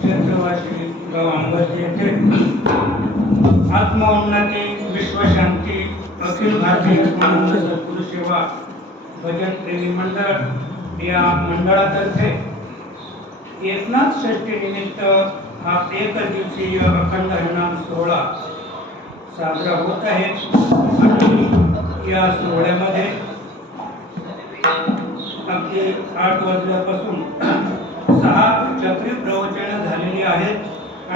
क्षेत्रवासी गाव अंबरजी येथे आत्मोन्नती विश्वशांती अखिल भारतीय स्वानंद सद्गुरू सेवा भजन प्रेमी मंडळ या मंडळातर्फे एकनाथ षष्ठी निमित्त हा एक दिवसीय अखंड हरिनाम सोहळा साजरा होत आहे आणि या सोहळ्यामध्ये अगदी 8 वाजल्यापासून 6 चक्री प्रवचने झालेली आहेत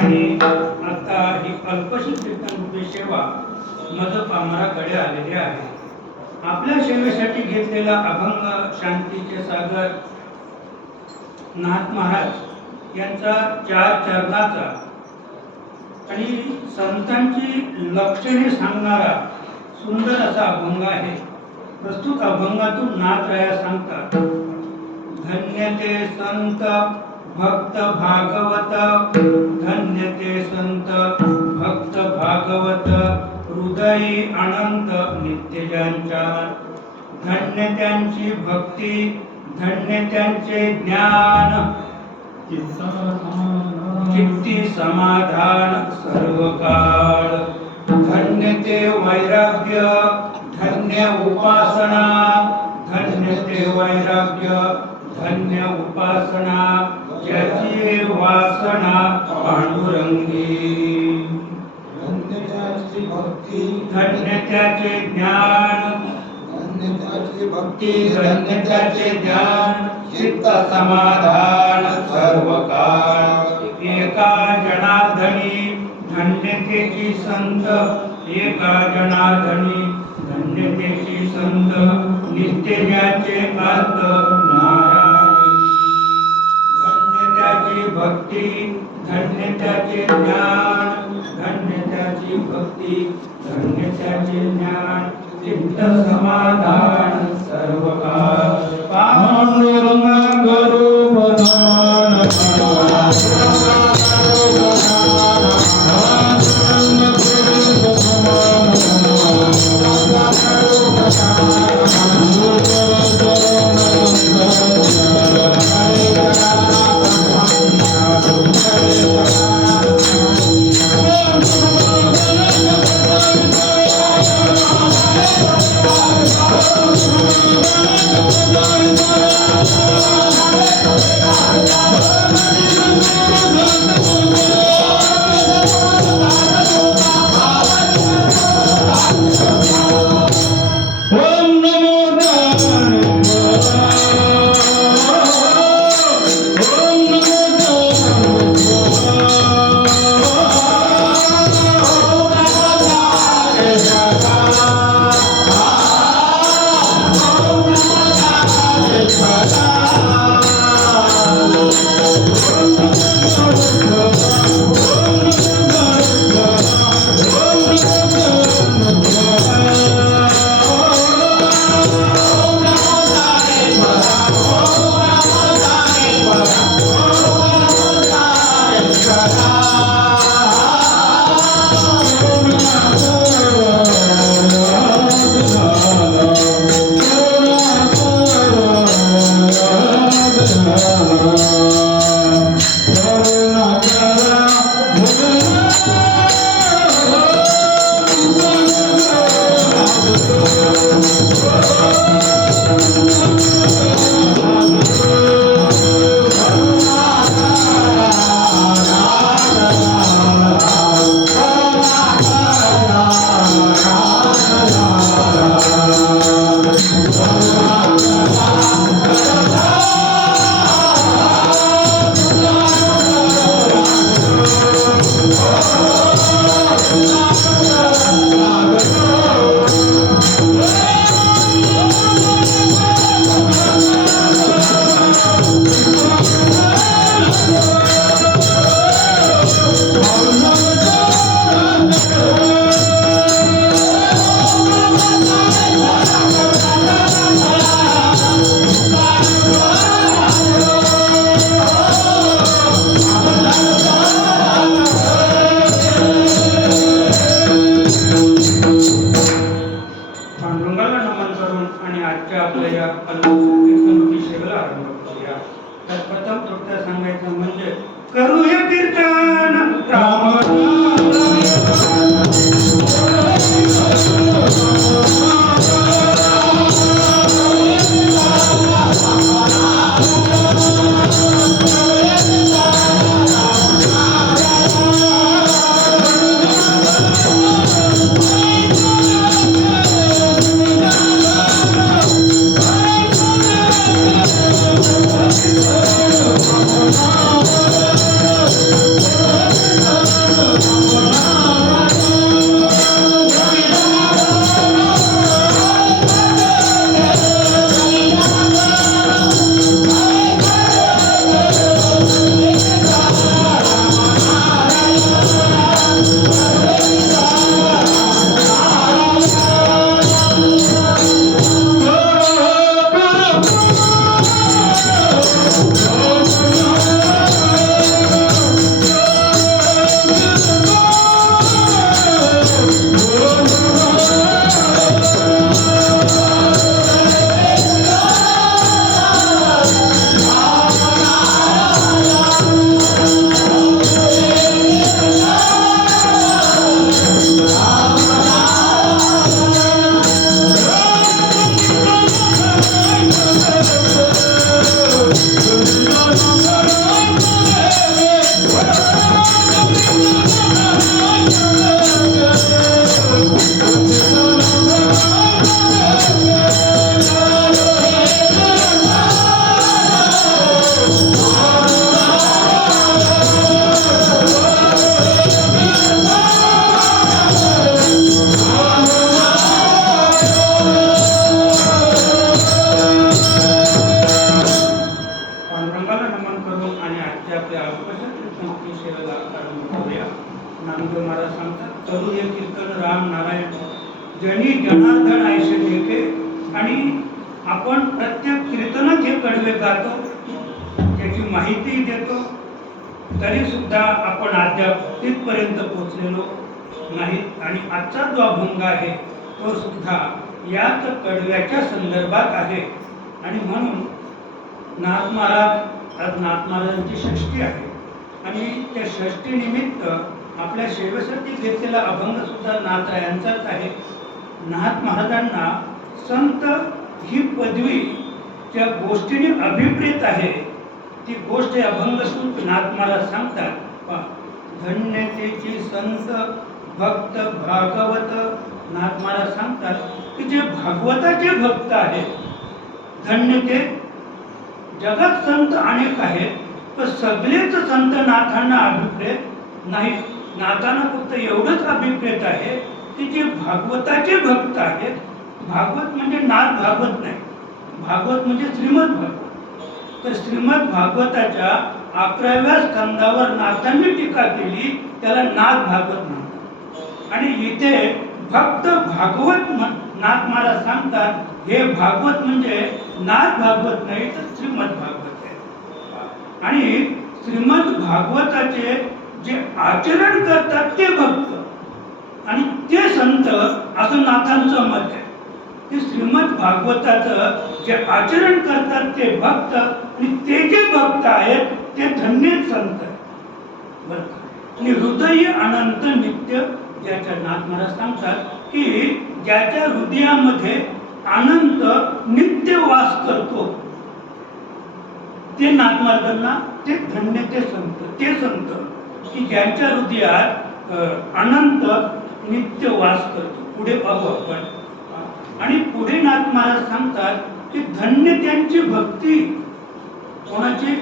आणि आता ही अल्पशी कीर्तन सेवा मधपामराकडे आलेली आहे. आपल्या सेवेसाठी घेतलेला अभंग शांतीचे सागर नाथ महाराज यांचा 4 चरणाचा आणि संतांची लक्षणे सांगणारा सुंदर असा अभंग आहे. प्रस्तुत अभंगातून नाथराया सांगतात, धन्य ते संत भक्त भागवत, धन्य ते संत भक्त भागवत, हृदयी अनंत नित्य ज्यांच्या, धन्य त्यांची भक्ती, धन्य त्यांचे ज्ञान, चित्ती समाधान सर्व काळ, धन्य ते वैराग्य, धन्य उपासना, धन्य ते वैराग्य, धन्य उपासना, ज्याची वासना पांडुरंगी, धन्य त्याची भक्ती, धन्य त्याचे ज्ञान, धन्य त्याची भक्ती, धन्य त्याचे ज्ञान, चित्त समाधान सर्व काळ, एका जनार्दनी धन्यतेची संत, एका जनार्दनी धन्यतेची संत, नित्य ज्याचे अर्थ नारायणी, धन्य त्याची भक्ती, धन्य त्याचे ज्ञान, धन्य त्याची भक्ती, धन्य त्याचे ज्ञान, चित्त समाधान सर्व काळ, पांडुरंग रूप Thank you. करूया कीर्तन राम जनी जनार्दन ऐसे देखे आणि आपण प्रत्येक कीर्तनात हे कडवे गातो, त्याची माहिती देतो, तरी सुद्धा आपण अद्याप तिथपर्यंत पोहोचलेलो नाही. आणि आजचा जो अभंग आहे तो सुद्धा याच कडव्याच्या संदर्भात आहे. आणि म्हणून नाथ महाराज, आज नाथ महाराजांची षष्ठी आहे आणि त्या षष्ठी निमित्त आपल्या सेवेसाठी घेतलेला अभंग सुद्धा नाथरायांचाच आहे. नाथ महाराजांना संत ही पदवी त्या गोष्टीने अभिप्रेत आहे. ती गोष्ट अभंग नाथ महाराज सांगतात, धन्य तेची संत भक्त भागवत. नाथ महाराज सांगतात की जे भागवताचे भक्त आहेत, धन्य ते. जगात संत अनेक आहेत पण सगळेच संत नाथांना अभिप्रेत नाहीत. नाथांना फक्त एवढंच अभिप्रेत आहे की जे भागवताचे भक्त आहेत. भागवत म्हणजे नाथ भागवत नाही, भागवत म्हणजे श्रीमद भागवत. तर श्रीमद भागवताच्या 11व्या स्कंदावर नाथांनी टीका केली, त्याला नाथ भागवत म्हणतात. आणि इथे फक्त भागवत नाथ महाराज सांगतात, हे भागवत म्हणजे नाथ भागवत नाही तर श्रीमद भागवत आहे. आणि श्रीमद भागवताचे जे आचरण करतात ते भक्त आणि ते संत, असं नाथांचं मत आहे की श्रीमद भागवताचं जे आचरण करतात ते भक्त आणि ते जे भक्त आहेत ते धन्य संत आहेत. आणि हृदय अनंत नित्य, ज्याच्या नाथ महाराज सांगतात की ज्याच्या हृदयामध्ये अनंत नित्य वास करतो ते नाथ महाराजांना ते धन्य ते संत की ज्यांच्या हृदयात अनंत नित्य वास करतो. पुढे पाहू आपण. आणि पुढे नाथ महाराज सांगतात की धन्य त्यांची भक्ती. कोणाची?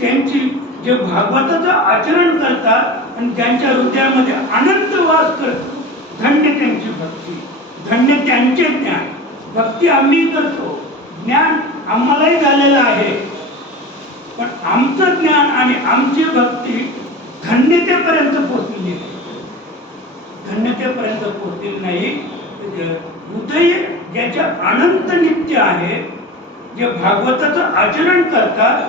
त्यांची, जे भागवताचं आचरण करतात आणि त्यांच्या हृदयामध्ये अनंत वास करतो, धन्य त्यांची भक्ती, धन्य त्यांचे ज्ञान. भक्ती आम्ही करतो, ज्ञान आम्हालाही झालेलं आहे, पण आमचं ज्ञान आणि आमची भक्ती धन्यतेपर्यंत पोहोचलेली नाही. धन्यतेपर्यंत पोहोचलेली नाही. हृदय ज्याच्या अनंत नित्य आहे, जे भागवताचं आचरण करतात,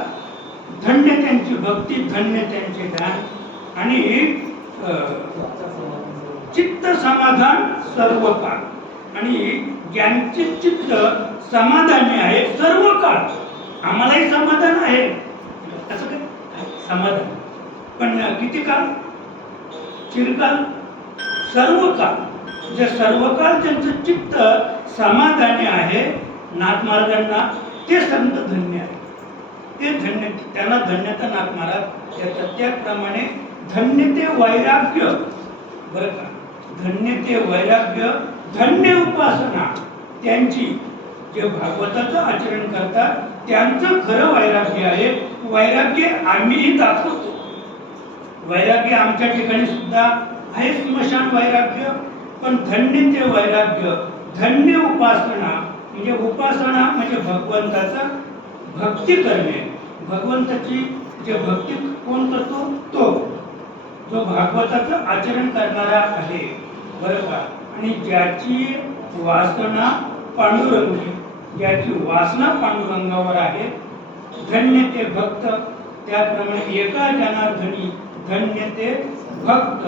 धन्य त्यांची भक्ती, धन्य त्यांचे ज्ञान. आणि चित्त समाधान सर्व काळ. आणि ज्यांचे चित्त समाधानी आहे सर्व काळ. आम्हालाही समाधान आहे, असं काय समाधान, पण किती काळ? चिरकाल, सर्व काळ. जे सर्व काळ त्यांचं चित्त समाधानी आहे नाथमार्गांना, ते संत धन्य आहे. ते धन्य, त्यांना धन्यता नाथ महाराज देतात. त्याप्रमाणे धन्य ते वैराग्य, बरं का, धन्य ते वैराग्य, धन्य उपासना त्यांची, जे भागवताचं आचरण करतात त्यांचं खरं वैराग्य आहे. वैराग्य आम्हीही दाखवतो. वैराग्य आमच्या ठिकाणी सुद्धा आहे, स्मशान वैराग्य. पण धन्य ते वैराग्य, धन्य उपासना, म्हणजे उपासना म्हणजे भगवंताचा भक्ती करणे. भगवंताची जे भक्ती कोण करतो? तो जो भागवताचं आचरण करणारा आहे, बरं का. आणि ज्याची वासना पांडुरंगी, ज्याची वासना पांडुरंगावर आहे, धन्य ते भक्त. त्याप्रमाणे एका जनार्दनी धन्य ते भक्त,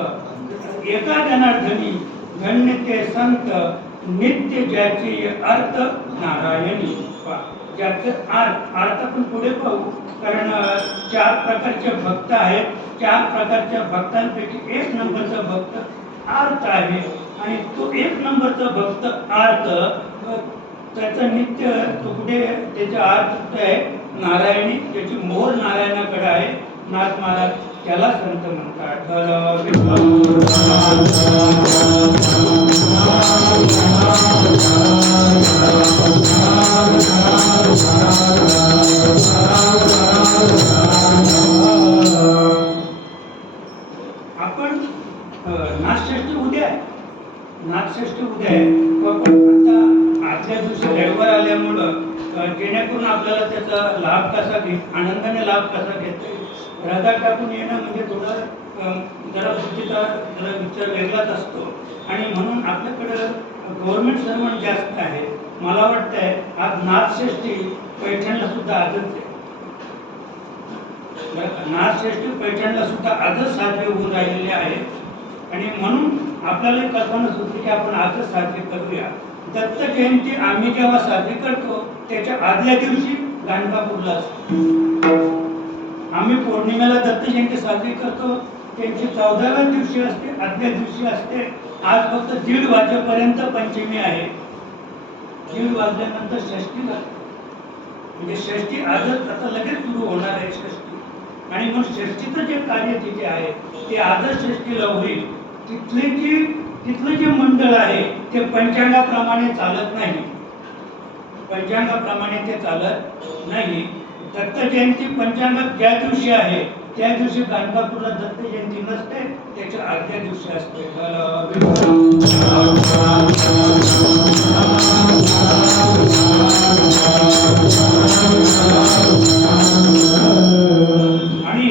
एका जनार्दनी धन्य ते संत, नित्य ज्याचे अर्थ नारायणी. ज्याचे अर्थ पण पुढे पाहू, कारण 4 प्रकारचे भक्त आहेत. 4 प्रकारच्या भक्तांपैकी 1 नंबरचा भक्त अर्थ आहे. आणि तो 1 नंबरचा भक्त अर्थ, त्याचा नित्य तुकडे, त्याचा अर्थ आहे नारायणी, त्याची मोर नारायणाकडे आहे. नाथ महाराज त्याला संत म्हणतात. आपण नाथषष्ठी उद्या आहे, नाथषष्ठी उद्या आहे. आता आजच्या दिवशी रविवार आल्यामुळं जेणेकरून आपल्याला त्याचा लाभ कसा आनंदाने लाभ कसा घेता येईल, रजा टाकून येणं म्हणजे थोडं जरा बुद्धीचा जरा विचार वेगळाच असतो. आणि म्हणून आपल्याकडं गव्हर्नमेंट सर्वंट जास्त आहे. मला वाटतंय आज नाथषष्ठी पैठणला सुद्धा आजच आहे. नाथषष्ठी पैठणला सुद्धा आजच साजरी होऊन राहिलेली आहे. आणि म्हणून आपल्याला कल्पना सुचली की आपण आजच साजरी करूया. दत्त जयंती आम्ही जेव्हा साजरी करतो त्याच्या आदल्या दिवशी गाणगापूरला असतो. आम्ही पौर्णिमेला दत्त जयंती साजरी करतो, त्यांची 14व्या दिवशी असते, आदल्या दिवशी असते. आज फक्त 1:30 वाजेपर्यंत पंचमी आहे. 1:30 वाजल्यानंतर षष्ठी लागते. म्हणजे षष्ठी आजच, आता लगेच सुरू होणार आहे षष्ठी. आणि मग षष्ठीचं जे कार्य तिथे आहे ते आजच षष्ठीला होईल. तिथलं जे मंडळ आहे ते पंचांगाप्रमाणे चालत नाही, पंचांगाप्रमाणे ते चालत नाही. दत्त जयंती पंचांगात ज्या दिवशी आहे त्या दिवशी गाणगापूरला दत्त जयंती नसते, त्याच्या आदल्या दिवशी असते. आणि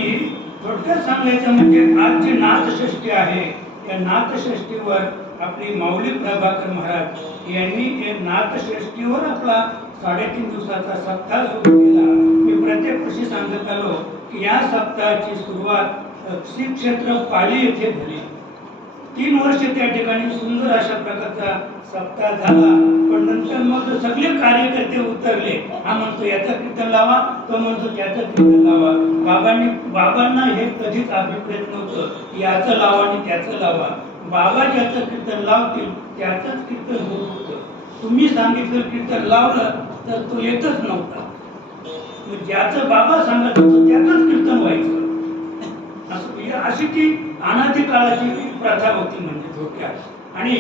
थोडक्यात सांगायचं म्हणजे आज जी नाथषष्ठी आहे त्या नाथषष्ठीवर आपली माऊली प्रभाकर महाराज यांनी नाथषष्ठीवर आपला 3.5 दिवसाचा सप्ताह सुरू केला. मी प्रत्येक वर्षी सांगत आलो की या सप्ताहाची सुरुवात श्री क्षेत्र पाली येथे झाली. 3 वर्ष त्या ठिकाणी सुंदर अशा प्रकारचा सप्ताह झाला. पण नंतर मग सगळे कार्यकर्ते उतरले. हा म्हणतो याचं कीर्तन लावा, तो म्हणतो त्याचं कीर्तन लावा. बाबांना हे कधीच अभिप्रेत नव्हतं याचं लावा आणि त्याचं लावा. बाबा ज्याचं कीर्तन लावतील त्याचंच कीर्तन होत होतं. तुम्ही सांगितलं कीर्तन लावलं तर तो येतच नव्हता. ज्याचं बाबा सांगत होतं त्याचंच कीर्तन व्हायचं. अशी ती अनादी काळाची प्रथा होती म्हणजे थोडक्यात. आणि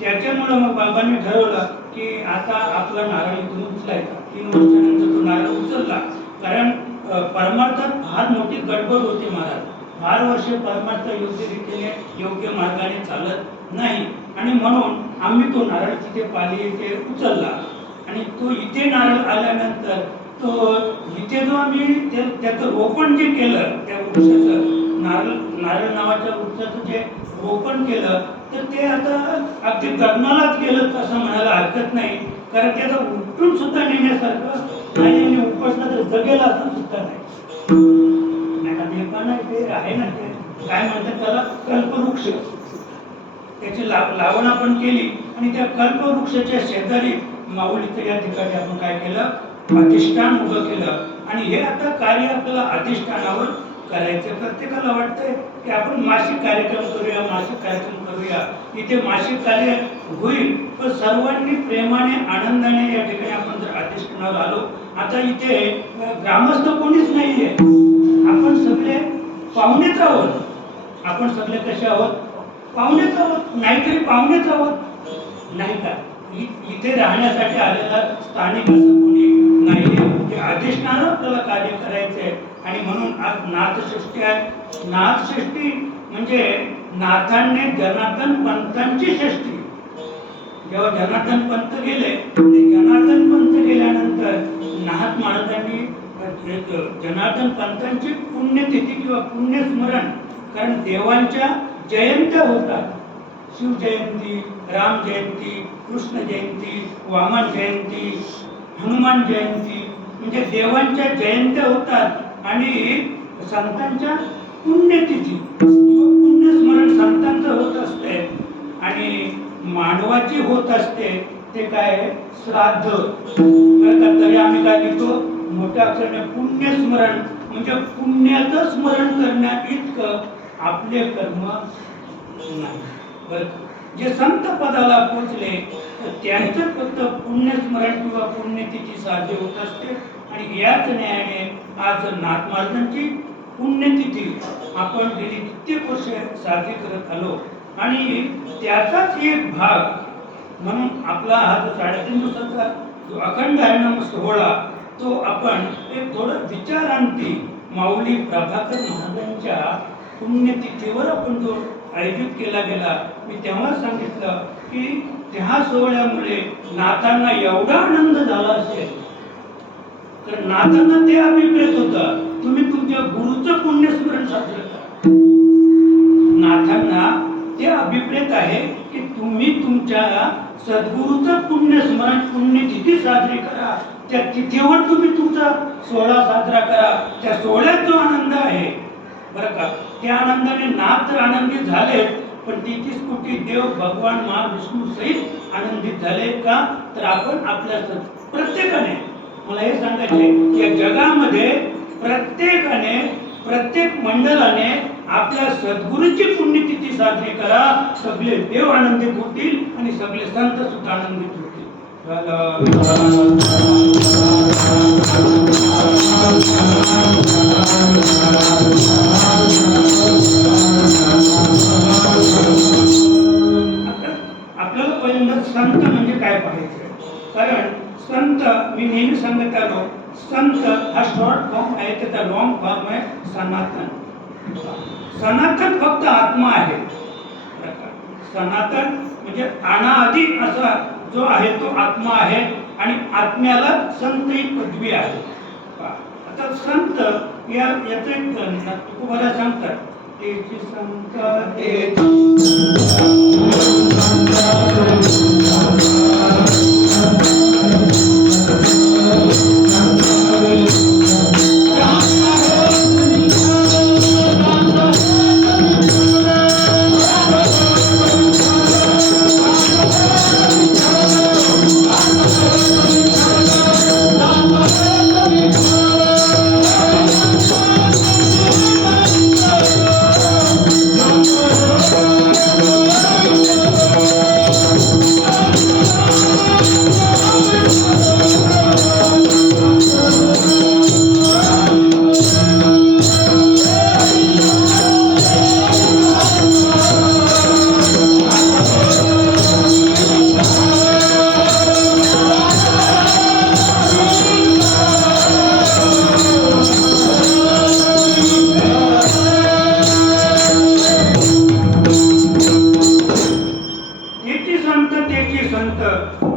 त्याच्यामुळं मग बाबांनी ठरवलं की आता आपला नारळ इथून उचलायचा. 3 वर्षानंतर तो नारळ उचलला. कारण परमार्थात फार मोठी गडबड होती महाराज. 12 वर्ष परमार्थ योग्य रीतीने योग्य मार्गाने चालत नाही. आणि म्हणून आम्ही तो नारळ तिथे पाली येथे उचलला. आणि तो इथे नारळ आल्यानंतर तो इथे जो आम्ही त्याचं रोपण जे केलं, त्या वृक्षाचं नारळ नावाच्या वृक्षाचं जे रोपण केलं तर ते आता अगदी गगनालाच गेलं असं म्हणायला हरकत नाही. कारण त्याला उठून सुद्धा नेण्यासारखं नाही आणि उपसणं तर जगेल असं सुद्धा नाही. ते आहे ना, ते काय म्हणतात त्याला, कल्पवृक्ष. त्याची लावण आपण केली आणि त्या कल्पवृक्षाच्या शेजारी माऊलीचं या ठिकाणी आपण काय केलं, अधिष्ठान उभं केलं. आणि हे आता कार्य आपल्याला अधिष्ठानावर करायचं. प्रत्येकाला वाटतंय की आपण मासिक कार्यक्रम करूया, मासिक कार्यक्रम करूया, इथे मासिक कार्य होईल. पण सर्वांनी प्रेमाने आनंदाने या ठिकाणी आपण जर अधिष्ठानावर आलो. आता इथे ग्रामस्थ कोणीच नाहीये, आपण सगळे पाहुणेच आहोत. आपण सगळे कसे आहोत? पाहुणेच आहोत, नाहीतरी पाहुणेच आहोत, नाही का? इथे राहण्यासाठी आलेला स्थानिक असं कोणी नाहीये. ते अधिष्ठानावर आपल्याला कार्य करायचंय. आणि म्हणून आज नाथषष्ठी आहे. नाथषष्ठी म्हणजे नाथांनी जनार्दन पंतांची षष्ठी. जेव्हा जनार्दन पंत गेले, जनार्दन पंत गेल्यानंतर नाथ महाराजांनी जनार्दन पंतांची पुण्यतिथी किंवा पुण्यस्मरण, कारण देवांच्या जयंत्या होतात. शिव जयंती, राम जयंती, कृष्ण जयंती, वामन जयंती, हनुमान जयंती, म्हणजे देवांच्या जयंत्या होतात. आणि संतांच्या पुण्यतिथी किंवा पुण्यस्मरण संतांचं होत असते. आणि मानवाची होत असते ते काय? श्राद्ध. तरी आम्ही काय लिहितो मोठ्या अक्षराने? पुण्यस्मरण. म्हणजे पुण्याचं स्मरण करण्यात इतकं आपले कर्म नाही. बरं, जे संत पदाला पोचले त्यांचं फक्त पुण्यस्मरण किंवा पुण्यतिथी साध्य होत असते. आणि याच न्यायाने आज नाथ महाराजांची पुण्यतिथी आपण गेली कित्येक वर्ष साजरी करत आलो. आणि त्याचाच एक भाग म्हणून आपला हा जो 3.5 दिवसाचा जो अखंड हरिनाम सोहळा, तो आपण एक थोडं विचारांती माऊली प्रभाकर महाराजांच्या पुण्यतिथीवर आपण जो आयोजित केला गेला. मी तेव्हा सांगितलं की त्या सोहळ्यामुळे नाथांना एवढा आनंद झाला असेल, तर नाथांना ते अभिप्रेत होतं तुम्ही तुमच्या गुरुचं पुण्यस्मरण साजरं करा. नाथांना ते अभिप्रेत आहे की तुम्ही तुमच्या सद्गुरूचं पुण्यस्मरण, पुण्यतिथी साजरी करा. त्या तिथीवर तुम्ही तुमचा सोहळा साजरा करा. त्या सोहळ्यात जो आनंद आहे बरं का, त्या आनंदाने नाथ तर आनंदित झाले, पण 33 कोटी देव भगवान महाविष्णू सहित आनंदित झाले का? तर आपण आपल्या प्रत्येकाने, मला हे सांगायचे या जगामध्ये प्रत्येकाने, प्रत्येक मंडळाने आपल्या सद्गुरूची पुण्यतिथी साजरी करा. सगळे देव आनंदित होतील आणि सगळे संत सुद्धा आनंदित होतील. आपल्याला पहिल्यांदा संत म्हणजे काय पाहायचं? कारण संत, मी नेहमी सांगत आलो, संत हा शॉर्ट फॉर्म आहे, त्याचा लॉंग फॉर्म आहे सनातन. सनातन फक्त आत्मा आहे. सनातन म्हणजे अनादि असा जो आहे तो आत्मा आहे. आणि आत्म्याला संत ही पदवी आहे. आता संत याचे तुकोबाला सांगतात, तेची संत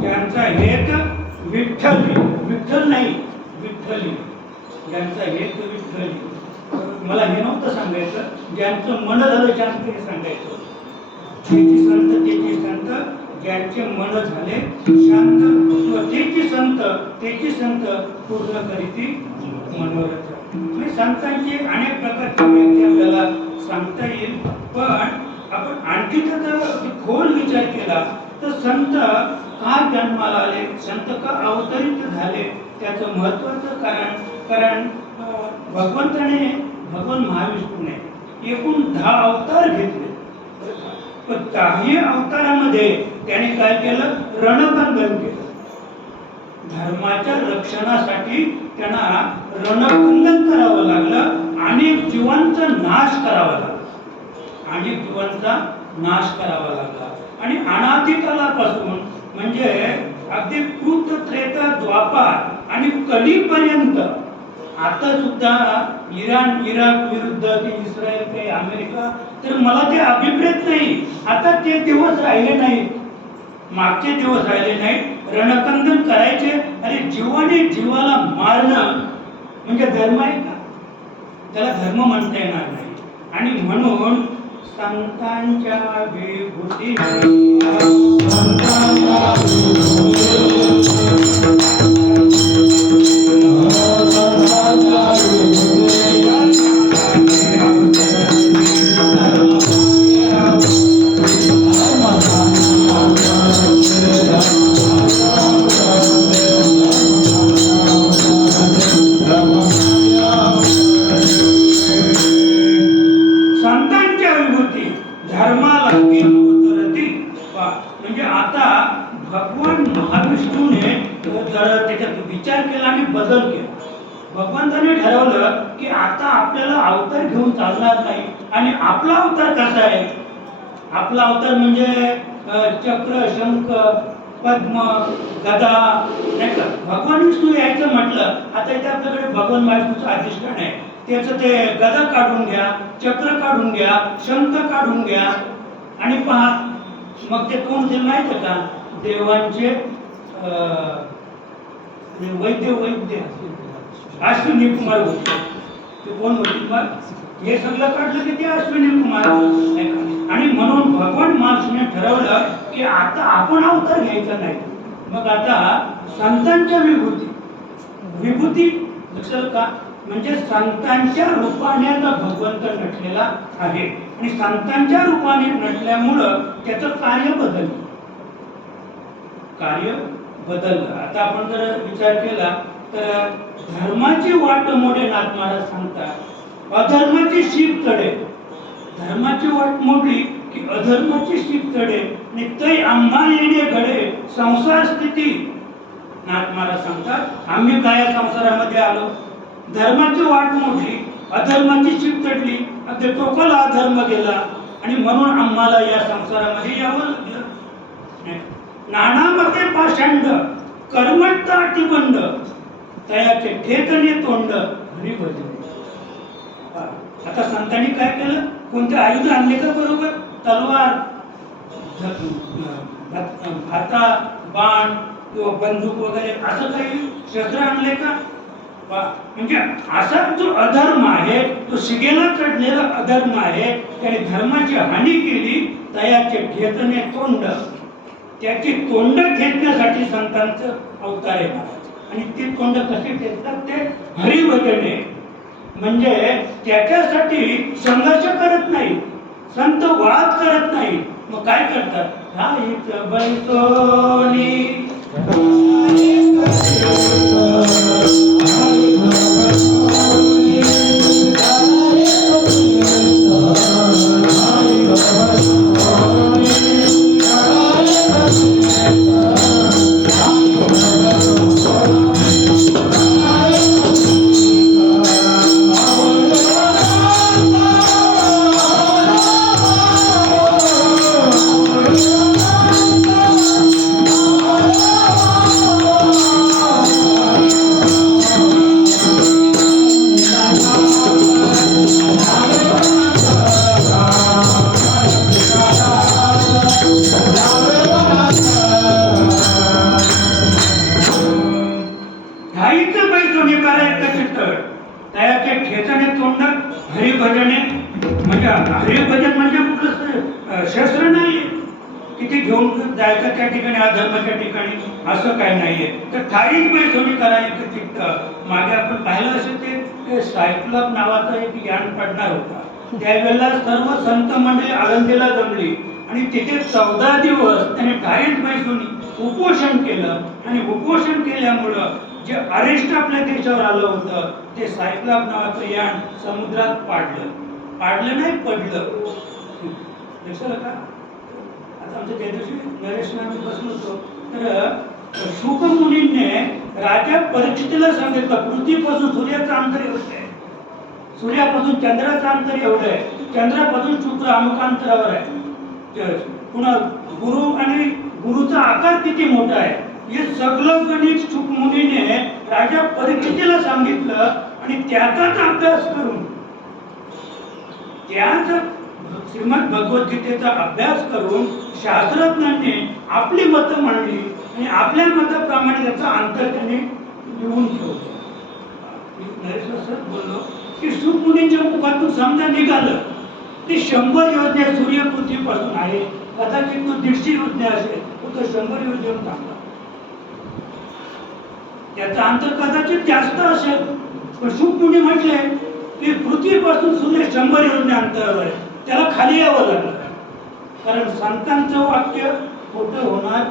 ज्यांचा हेत विठ्ठली, विठ्ठल नाही विठ्ठली, ज्यांचा हेत विठ्ठली. मला हे नव्हतं सांगायचं, ज्यांचं मन झालं शांत हे सांगायचं. तेची संत, तेची संत, ज्यांचे मन झाले शांत, तेची संत, तेची संत पूर्ण करीती मनोरथ. म्हणजे संतांची अनेक प्रकारची माहिती आपल्याला सांगता येईल. पण आपण आणखी जर खोल विचार केला तर संत का जन्माला आले, संत का अवतरित झाले, त्याचं महत्त्वाचं कारण भगवंताने भगवान महाविष्णूने एकूण 10 अवतार घेतले. पण काही अवतारामध्ये त्याने काय केलं? रणबंधन केलं. धर्माच्या रक्षणासाठी त्यांना रणबंधन करावं लागलं. अनेक जीवांचा नाश करावा लागला. अनेक जीवांचा नाश करावा लागला. आणि अनादिकालापासून म्हणजे अगदी कृत, त्रेता, द्वापार आणि कलीपर्यंत आता सुद्धा इराण, इराक विरुद्ध ते इस्रायल, ते अमेरिका, तर मला ते अभिप्रेत नाही. आता ते दिवस राहिले नाहीत, मागचे दिवस राहिले नाहीत. रणकंदन करायचे. अरे जीवाने जीवाला मारणं म्हणजे धर्म आहे का? त्याला धर्म म्हणता येणार नाही. आणि म्हणून संतांच्या विभूती म्हणजे आता भगवान महाविष्णूने त्याच्यात विचार केला आणि बदल केला. भगवंताने ठरवलं की आता आपल्याला अवतार घेऊन चालणार नाही. आणि आपला अवतार कसा आहे? आपला अवतार म्हणजे चक्र, शंख, पद्म, गदा, नाही का? भगवान विष्णू यायचं म्हटलं, आता इथे आपल्याकडे भगवान महाविष्णूचं अधिष्ठान आहे. त्याचं ते गदा काढून घ्या, चक्र काढून घ्या, शंख काढून घ्या आणि पहा मग ते कोण ते माहित आहे का? देवांचे वैद्य अश्विनी कुमार होते. ते कोण होते? मग हे सगळं काढलं की ते अश्विनी कुमार. आणि म्हणून भगवान महाविष्णूने ठरवलं की आता आपण अवतार घ्यायचा नाही. मग आता संतांच्या विभूती लक्षात का? म्हणजे संतांच्या रूपाने आता भगवंत नटलेला आहे. आणि संतांच्या रूपाने नटल्यामुळं त्याचं कार्य बदललं. आता आपण जर विचार केला तर धर्माची वाट मोडे नाथ महाराज सांगतात, अधर्माची शीप चढे. धर्माची वाट मोडली की अधर्माची शीप चढे. आणि तै आम्हा येणे घडे संसार स्थिती. नाथ महाराज सांगतात आम्ही काय संसारामध्ये आलो? धर्माची वाट मोडली, अधर्माची शीप चढली, अगदी टोकाला अधर्म गेला. आणि म्हणून आम्हाला या संसारामध्ये यावं लागलं. नानामते पाषंड कर्मठता अतिबंड तयाचे ठेकणे तोंड हरी भजने. आता संतांनी काय केलं? कोणते आयुध आणले का? बरोबर तलवार, भाता, बाण किंवा बंदूक वगैरे असं काही शस्त्र आणले का? म्हणजे असा जो अधर्म आहे तो शिगेला चढलेला अधर्म आहे. त्याने धर्माची हानी केली. तयाचे ठेचणे तोंड, त्याची तोंड खेचण्यासाठी संतांचं अवतार आहे महाराज. आणि ती तोंड कशी खेचतात? ते हरिभजने. म्हणजे त्याच्यासाठी संघर्ष करत नाही, संत वाद करत नाही. मग काय करतात? राहीच बैसोनी शस्त्र नाही किती घेऊन जायचं त्या ठिकाणी, अधर्माच्या ठिकाणी असं काही नाहीये. तर ठाईच बैसोनी करायचं चित्त. मागे आपण पाहिलं असेल ते सायक्लॉप नावाचा एक यान पडणार होता. त्यावेळेला सर्व संत मंडळी आळंदीला जमली आणि तिथे 14 दिवस त्याने ठाईच बैसोनी उपोषण केलं. आणि उपोषण केल्यामुळं जे अरिष्ट आपल्या देशावर आलं होतं ते सायक्लॉप नावाचं यान समुद्रात पाडलं नाही, पडलं. लक्षात का? आता आमच्या त्या दिवशी नरेश आम्ही बसलो होतो, तर शुक मुनींनी राजा परीक्षितीला सांगितलं पृथ्वीपासून सूर्याचं अंतर एवढं आहे, सूर्यापासून चंद्राचं अंतर एवढं आहे, चंद्रापासून शुक्र अमुक अंतरावर आहे, पुन्हा गुरु आणि गुरुचा आकार किती मोठा आहे, हे सगळं गणित शुक मुनीने राजा परीक्षितीला सांगितलं. आणि त्याचाच अभ्यास करून, त्याच श्रीमद भगवद्गीतेचा अभ्यास करून शास्त्रज्ञांनी आपली मतं मांडली आणि आपल्या मताप्रमाणे त्याचा अंतर त्यांनी लिहून ठेवलं. नरेश बोललो की शुक मुनींच्या मुखातून समजा निघालं की 100 योजने सूर्य पृथ्वीपासून आहे, कदाचित तो 150 योजने असेल, तो 100 योजनेवर टाकला. त्याचा अंतर कदाचित जास्त असेल, पण शुक मुनी म्हटले की पृथ्वीपासून सूर्य 100 योजने अंतरावर आहे, त्याला खाली यावं लागलं. कारण संतांचं वाक्य खोटं होणार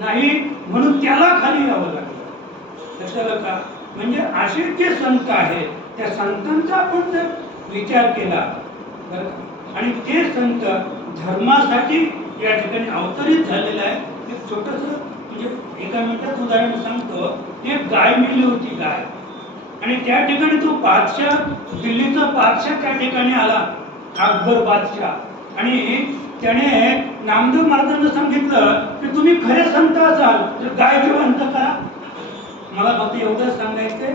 नाही म्हणून त्याला खाली यावं लागलं. लक्षात का? म्हणजे असे जे संत आहेत त्या संतांचा आपण जर विचार केला आणि ते संत धर्मासाठी या ठिकाणी अवतरित झालेलं आहे. एक छोटंसं म्हणजे एका मिनिटात उदाहरण सांगतो. एक गाय मिली होती, गाय, आणि त्या ठिकाणी तो बादशाह, दिल्लीचा बादशाह त्या ठिकाणी आला, अकबर बादशाह, आणि त्याने नामदेव महाराजांना सांगितलं की तुम्ही खरे संत असाल तर गाय जिवंत करा. मला फक्त एवढंच सांगायचंय,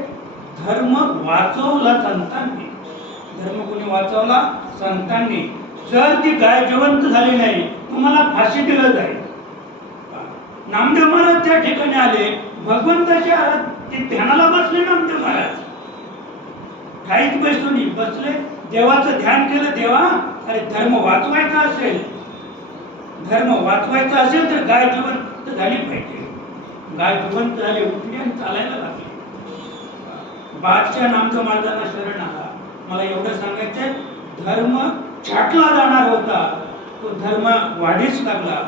धर्म वाचवला संतांनी. धर्म कोणी वाचवला? संतांनी. जर ती गाय जिवंत झाली नाही तुम्हाला फाशी दिलं जाईल. नामदेव महाराज त्या ठिकाणी आले, भगवंताच्या ते ध्यानाला बसले. नामदेव महाराज काहीच बसले, बसले, देवाचं ध्यान केलं. देवा, अरे धर्म वाचवायचा असेल, धर्म वाचवायचा असेल तर गाय जिवंत झाली पाहिजे. गाय जिवंत झाली, उठली आणि चालायला लागली. बादशाह नामदेव महाराजांना शरण आला. मला एवढं सांगायचंय, धर्म छाटला जाणार होता, तो धर्म वाढीस लागला.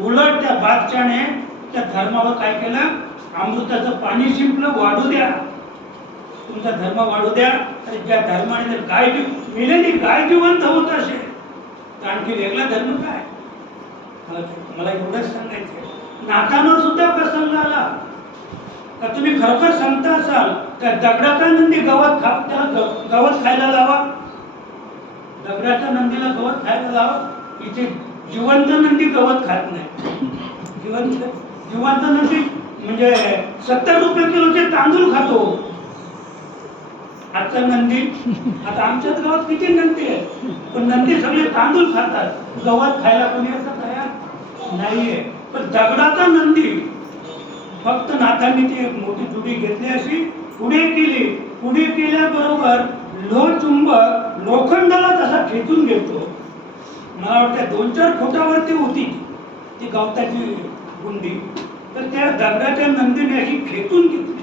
उलट त्या बादशाने त्या धर्मावर काय केलं? अमृताचं पाणी शिंपलं. वाढू द्या, तुमचा धर्म वाढू द्या. आणि ज्या धर्माने जर गाय मेलेली गाय जिवंत होत असेल तर आणखी वेगळा धर्म काय? मला एवढंच सांगायचंय. नाथांवर सुद्धा प्रसंग आला का तुम्ही खरोखर संत असाल तर दगडाचा नंदी गवत त्याला गवत खायला लावा. दगडाच्या नंदीला गवत खायला लावा. इथे जिवंत नंदी गवत खात नाही. जिवंत नंदी म्हणजे 70 रुपये किलोचे तांदूळ खातो. आजचा नंदी, आता आमच्याच गावात किती नंदी आहे, पण नंदी सगळे तांदूळ खातात, गवत खायला कोणी असं तयार नाहीये. पण दगडाचा नंदी फक्त नाथांनी ती मोठी जुडी घेतली, अशी पुढे केली. पुढे केल्याबरोबर लोहचुंबक लोखंडाला तसा खेचून घेतो. मला वाटतं 2-4 फुटावरती होती ती गवताची गुंडी, तर त्या दगडाच्या नंदीने अशी खेचून घेतली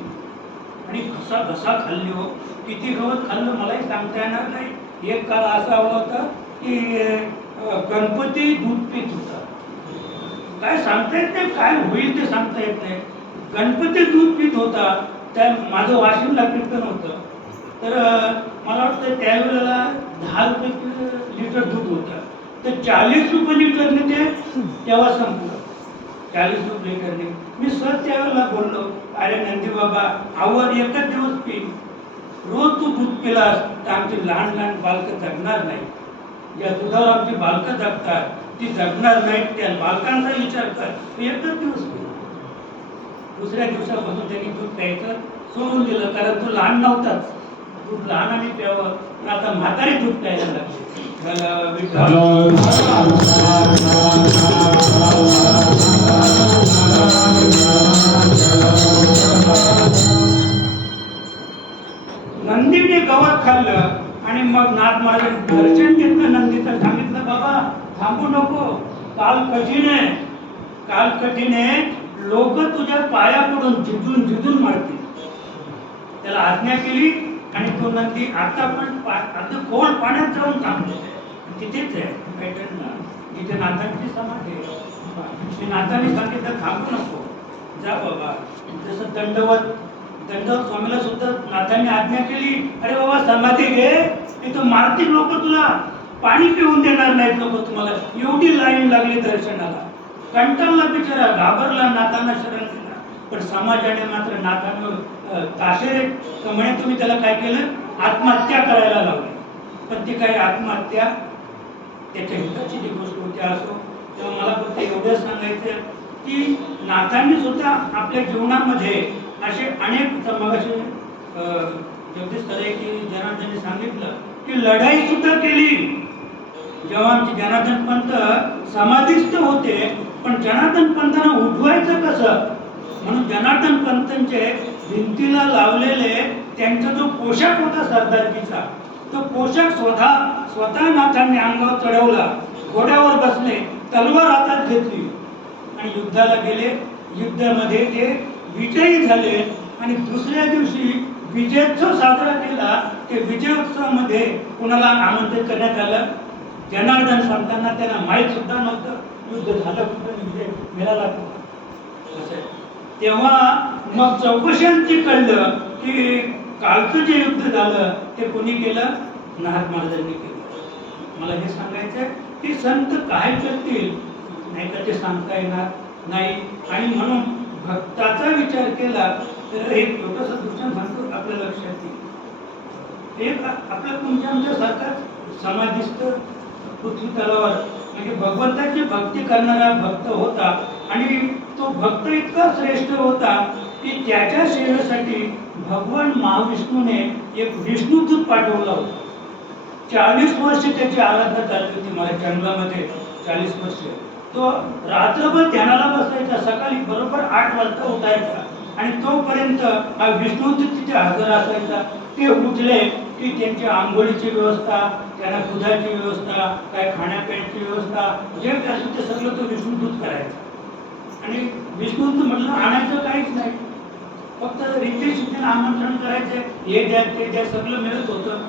आणि घसा घसा खाल्ली. हो, किती गवत खाल्लं मलाही सांगता येणार नाही. एक काळ असा होता की गणपती दूध पित होता. काय सांगता येत नाही, काय होईल ते सांगता येत नाही. गणपती दूध पित होता. त्या माझं वाशिमला कीर्तन होतं, तर मला वाटतं त्यावेळेला 10 रुपये लिटर दूध होतं, तर 40 रुपये लिटरने ते तेव्हा संपलं. 40 रुपये लिटरने. मी सहज त्यावेळेला बोललो, अरे नंदी बाबा, आवर एकच दिवस पी, रोज तू दूध पिलास तर आमची लहान लहान बालकं जगणार नाही. ज्या दुधावर आमची बालकं जगतात ती जगणार नाहीत. त्या बालकांचा विचार कर, एकच दिवस पी. दुसऱ्या दिवसापासून त्यांनी दूध प्यायचं सोडून दिलं, कारण तो लहान नव्हताच. दूध लहानाने प्यावं, पण आता म्हातारी दूध प्यायला लागली. नंदीने गवत खाल्लं आणि मग नाथ महाराज दर्शन घेतलं नंदीचं. सांगितलं, बाबा थांबू नको, काल कठीण आहे, काल कठीण आहे. लोक तुझ्या पाया पडून झिजून झिजून मारतील. त्याला आज्ञा केली आणि तो नंदी आता पण आता खोल पाण्यात जाऊन थांबले. तिथेच आहे पैठणला, जिथे नाथांची समाधी आहे. नाथांनी सांगितलं थांबू नको, जा बाबा. जसं दंडवत दंडवत स्वामीला सुद्धा नाथांनी आज्ञा केली, अरे बाबा समाधी घे, नाही तर मारतील लोक तुला, पाणी पिऊन देणार नाहीत लोक तुम्हाला. एवढी लाईन लागली दर्शनाला. कंटाळला बिचारा, घाबरला, नाथांना शरण दिला. पण समाजाने मात्र नाथांवर ताशेरे म्हणे तुम्ही त्याला काय केलं, आत्महत्या करायला लावली. पण ती काही आत्महत्या त्याच्या हिताची जी गोष्ट होती असो. तेव्हा मला फक्त एवढं सांगायचं की नाथांनी सुद्धा आपल्या जीवनामध्ये असे अनेक, मगाशी जगदीश तरे की जनार्दनने सांगितलं की लढाई सुद्धा केली. जेव्हा आमचे जनार्दन पंत समाधिस्थ होते, पण जनार्दन पंतांना उठवायचं कसं म्हणून जनार्दन पंतांचे भिंतीला लावलेले त्यांचा जो पोशाख होता सरदारकीचा, तो पोशाख स्वतः नाथांनी अंगावर चढवला, घोड्यावर बसले, तलवार हातात घेतली आणि युद्धाला गेले. युद्धामध्ये ते विजयी झाले आणि दुसऱ्या दिवशी विजयोत्सव साजरा केला. ते विजयोत्सवामध्ये कोणाला आमंत्रित करण्यात आलं, जनार्दन सांगताना त्यांना माहीत सुद्धा नव्हतं युद्ध झालं कुठं, विजय मिळाला असं. तेव्हा मग चौकशांची कळलं की कालचं जे युद्ध झालं ते कोणी केलं, नाथ महाराजांनी केलं. मला हे सांगायचं की संत काय करतील नाही का ते सांगता येणार नाही. आणि म्हणून भक्ताचा विचार केला तर एक छोटंसं दृष्टांत सांगतो आपल्या लक्षात येईल. एक आपल्या तुमच्या आमच्यासारखा समाधिस्थ पृथ्वी तलावर म्हणजे भगवंताची भक्ती करणारा भक्त होता. आणि तो भक्त इतका श्रेष्ठ होता की त्याच्या सेवेसाठी भगवान महाविष्णूने एक विष्णुदूत पाठवला होता. 40 वर्ष त्याची आराधना चालली होती माझ्या जंगलामध्ये. 40 वर्ष तो रात्रभर ध्यानाला बसायचा, सकाळी बरोबर 8 वाजता उठायचा आणि तोपर्यंत हा विष्णुदूत तिथे हजर असायचा. ते उठले की त्यांची आंघोळीची व्यवस्था, त्यांना दुधाची व्यवस्था, काय खाण्यापिण्याची व्यवस्था, जे असेल ते सगळं तो विष्णुदूत करायचा. आणि विष्णुदूत म्हटलं आणायचं काहीच नाही, फक्त रिद्धी आमंत्रण करायचे, हे द्या ते द्या, सगळं मिळत होतं.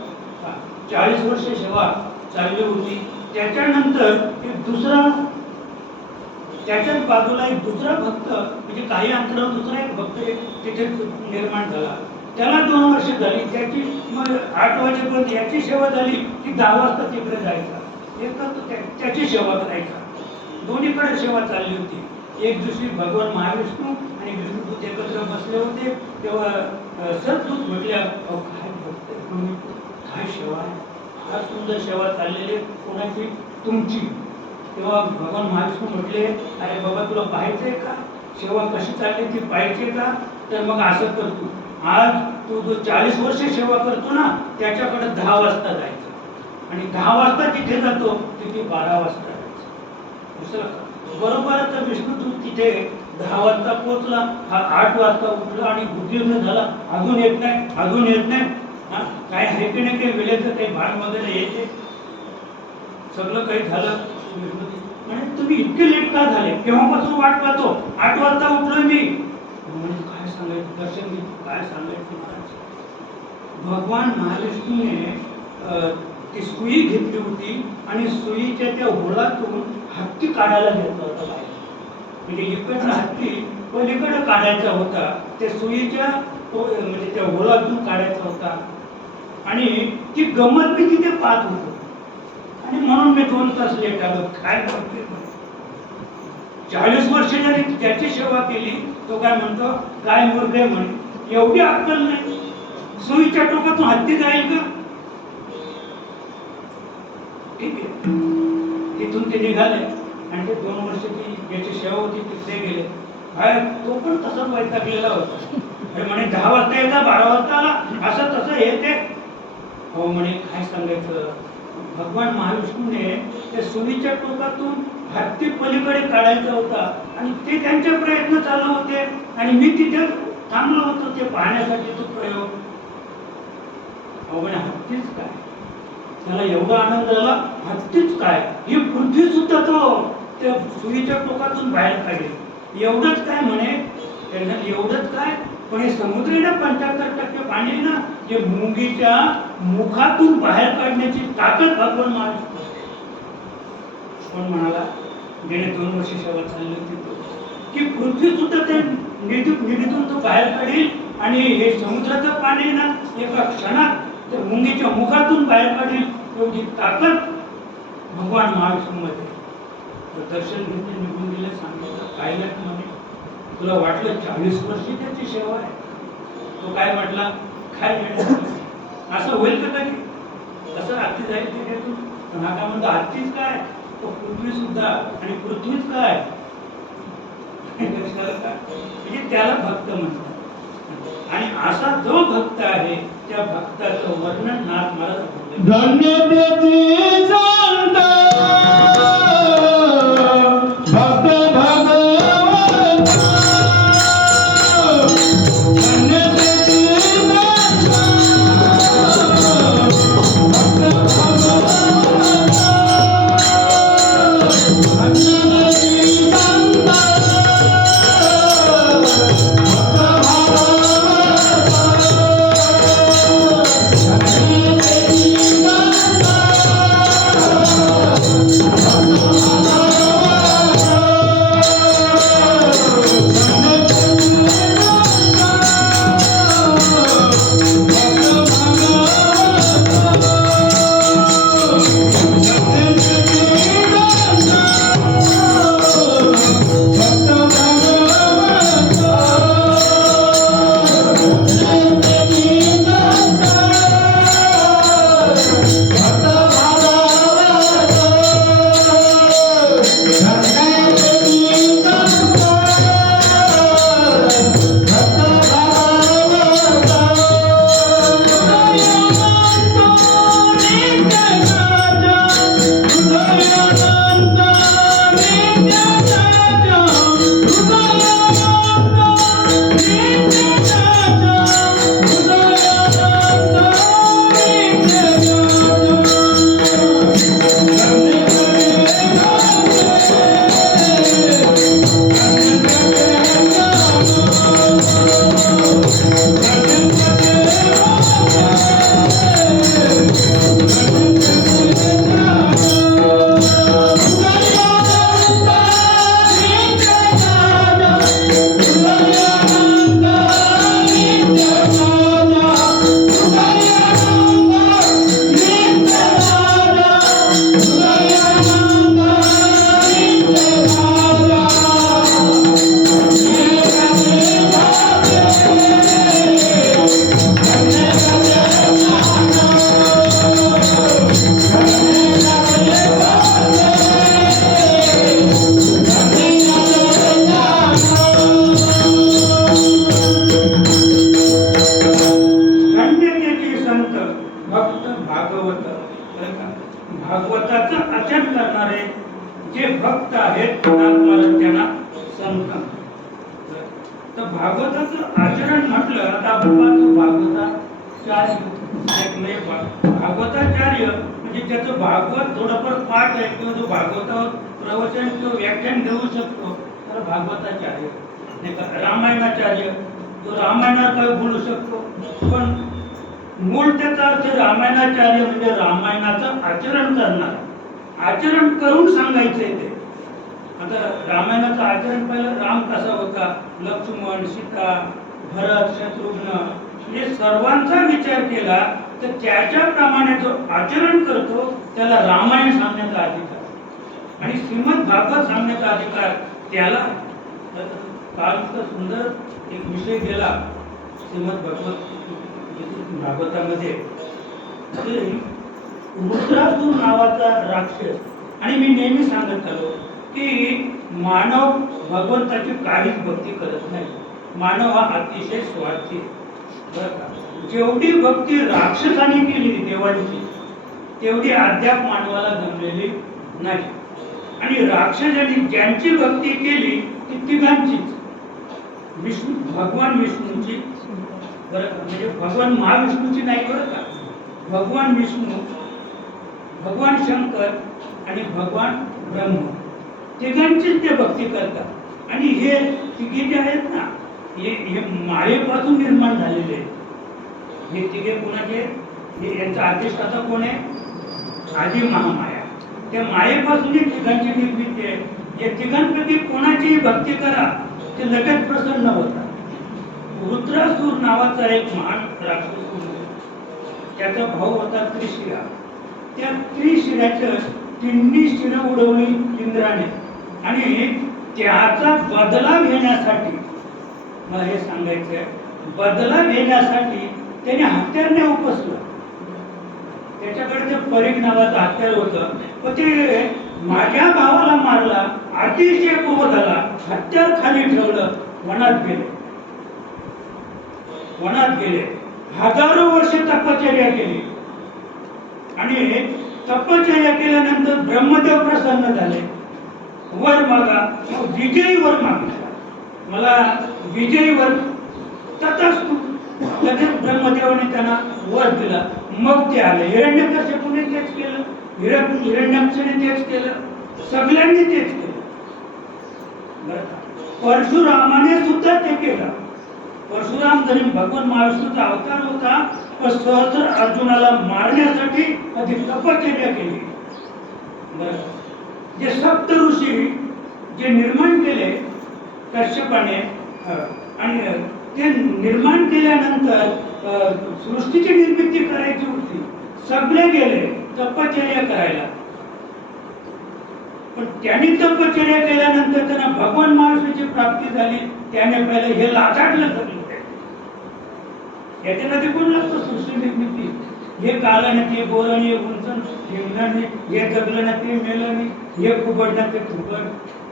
40 वर्ष सेवा चालली होती. त्याच्यानंतर एक दुसरा, त्याच्याच बाजूला एक दुसरा भक्त म्हणजे काही अंतरावर दुसरा एक भक्त तिथे निर्माण झाला. त्याला 2 वर्ष झाली. त्याची मग 8 वाजेपर्यंत याची सेवा झाली की 10 वाजता तिकडे जायचा, त्याची सेवा करायचा. दोन्हीकडे सेवा चालली होती. एक दिवशी भगवान महाविष्णू आणि विष्णुदूत एकत्र बसले होते. तेव्हा सद्दूत म्हटल्या, काय भक्त तुम्ही, काय सेवा आहे, फार सुंदर सेवा चाललेली, कोणाची, तुमची. तेव्हा भगवान महाविष्णू म्हटले, अरे बाबा तुला पाहायचंय का सेवा कशी चालली ती पाहिजे का, तर मग असं कर, तू आज तू जो 40 वर्ष सेवा करतो ना त्याच्याकडे 10 वाजता जायचं आणि 10 वाजता जिथे जातो तिथे 12 वाजता जायचं. बरोबर तर विष्णुदूत तिथे 10 वाजता पोहोचला. हा 8 वाजता उठला आणि उद्विग्न झाला, अजून येत नाही, अजून येत नाही. काय आहे की नाही, काही वेळेचं काही भान वगैरे येते, सगळं काही झालं. म्हणजे तुम्ही इतके लेट का झाले, केव्हापासून वाट पाहतो, 8 वाजता उठलोय मी. म्हणजे काय सांगायचं, दर्शन घेतो, काय सांगायचं. भगवान महाविष्णूने ती सुई घेतली होती आणि सुईच्या त्या होळातून हत्ती काढायला घेतला होता बाहेर. म्हणजे इकडचा हत्ती पलीकडे काढायचा होता, त्या सुईच्या म्हणजे त्या होळातून काढायचा होता. आणि ती गमत मी तिथे पाहत होतो आणि म्हणून मी 2 तास लेट आलो. काय करतोय, 40 वर्ष जरी त्याची सेवा केली तो काय म्हणतो, काय मुर्गे म्हणे, एवढी अक्कल नाही, सुईच्या टोकातून हत्ती जाईल का. ठीक आहे, तिथून ते निघाले आणि ते 2 वर्षाची ज्याची सेवा होती तिथे गेले. काय तो पण तसाच वैतागलेला होता. म्हणे 10 वाजता येता, 12 वाजता आला, असं तसं हे ते. हो म्हणे, काय सांगायचं. भगवान महाविष्णूने त्या सुईच्या टोकातून हत्ती पलीकडे काढायचा होता आणि ते त्यांचे प्रयत्न चालू होते आणि मी तिथे थांबलो होतो ते पाहण्यासाठी तो प्रयोग. हो म्हणे, हत्तीच काय, त्याला एवढा आनंद झाला, हत्तीच काय, ही पृथ्वी सुद्धा तो त्या सुईच्या टोकातून बाहेर काढेल. एवढंच काय म्हणे, त्यांना एवढंच काय, पण हे समुद्री ना 75% पाणी ना, जे मुंगीच्या मुखातून बाहेर काढण्याची ताकद भगवान महाविष्णू. कोण म्हणाला, गेले 2 वर्ष सेवा चालली होती की पृथ्वी सुद्धा त्या निधीतून तो बाहेर काढेल आणि हे समुद्राचं पाणी ना एका क्षणात त्या मुंगीच्या मुखातून बाहेर काढील एवढी ताकद भगवान महाविष्णूमध्ये. दर्शन घेतले, निघून गेले. सांगितलं काय नाही म्हणे, तुला वाटलं 40 वर्षी त्याची सेवा आहे. तो काय म्हटला, काय नाही असं होईल का तरी, कसं हाती जाईल ते तू नाका म्हणतो हातीच काय, तो पृथ्वी सुद्धा आणि पृथ्वीच काय म्हणजे त्याला भक्त म्हणतात. आणि असा जो भक्त आहे त्या भक्ताचं वर्णन नाथ महाराज धन्य तेथे संत भक्त भगवंत, धन्य तेथे संत भक्त भगवंत, धन्य तेथे संत भागवताचं आचरण करणारे जे भक्त आहेत त्यांना संत. तर भागवताचं आचरण म्हटलं आता आपण पाहतो भागवताचार्य, भागवताचार्य म्हणजे ज्याचं भागवत थोडंफार पाठ आहे किंवा जो भागवतावर प्रवचन किंवा व्याख्यान देऊ शकतो तर भागवताचार्य. नाही का रामायणाचार्य, जो रामायणावर काही बोलू शकतो. पण मूळ त्याचा अर्थ रामायणाचार्य म्हणजे रामायणाचं आचरण करणार, आचरण करून सांगायचंय ते. आता रामायणाचं आचरण पहिलं राम कसा होता, लक्ष्मण, सीता, भरत, शत्रुघ्न हे सर्वांचा विचार केला तर त्याच्याप्रमाणे जो आचरण करतो त्याला रामायण सांगण्याचा अधिकार आणि श्रीमद भागवत सांगण्याचा अधिकार त्याला. काल इतका सुंदर एक विषय गेला श्रीमद भागवतामध्ये, रुद्रासूर नावाचा राक्षस. आणि मी नेहमी सांगत आलो की मानव भगवंताची काहीच भक्ती करत नाही. मानव हा अतिशय स्वार्थी. जेवढी भक्ती राक्षसाने केली देवांची तेवढी अद्याप मानवाला जमलेली नाही. आणि राक्षसांनी ज्यांची भक्ती केली ती तिघांचीच, विष्णू भगवान विष्णूची बरं का, म्हणजे भगवान महाविष्णूची नाही बरं का, भगवान विष्णू, भगवान शंकर आणि भगवान ब्रह्म तिघांचीच ते भक्ती करतात. आणि हे तिघे जे आहेत ना हे मायेपासून निर्माण झालेले आहेत. हे तिघे कोणाचे, हे यांचा अधिष्ठाता कोण आहे, आदी महामाया. त्या मायेपासून ही तिघांची निर्मिती आहे. या तिघांपैकी कोणाचीही भक्ती करा ते लगेच प्रसन्न होतात. रुद्रासूर नावाचा एक महान राक्षस होता. त्याचा भाऊ होता त्रिशिरा. त्या त्रिशिराचं तिन्ही शिरं उडवली इंद्राने आणि त्याचा बदला घेण्यासाठी, मला हे सांगायचंय, बदला घेण्यासाठी त्याने हत्यारने उपसलं. त्याच्याकडे ते परीघ नावाचं हत्यार होतं, पण ते माझ्या भावाला मारला, अतिशय क्रोध झाला, हत्यार खाली ठेवलं, वनात गेले. वनात गेले, हजारो वर्ष तपश्चर्या केली आणि तपश्चर्या केल्यानंतर ब्रह्मदेव प्रसन्न झाले. वर मागा, विजयी वर मागितला, मला विजयी वर. तथास्तु, लगेच ब्रह्मदेवाने त्यांना वर दिला. मग ते आले. हिरण्यकश्यपूने तेच केलं, हिरण्याक्षने तेच केलं, सगळ्यांनी तेच केलं. बरं का? परशुरामाने सुद्धा ते केलं. परशुराम जरी भगवान महाविष्णूचा अवतार होता, पण सहस्र अर्जुनाला मारण्यासाठी कधी तपश्चर्या केली. बरं, जे सप्त ऋषी जे निर्माण केले कश्यपाने, आणि ते निर्माण केल्यानंतर सृष्टीची निर्मिती करायची होती, सगळे गेले तपश्चर्या करायला. पण त्यांनी तपश्चर्या केल्यानंतर त्यांना भगवान महाविष्णूची प्राप्ती झाली. त्याने पहिले हे लाचाटलं सगळं. याच्यामध्ये कोण लागतं? सृष्टी निर्मिती. हे कालं ना ते बोलणं, हे उंचन ठेवणं, हे जगलं ना ते मेलं नाही, हे फुगडणं ते फुगड,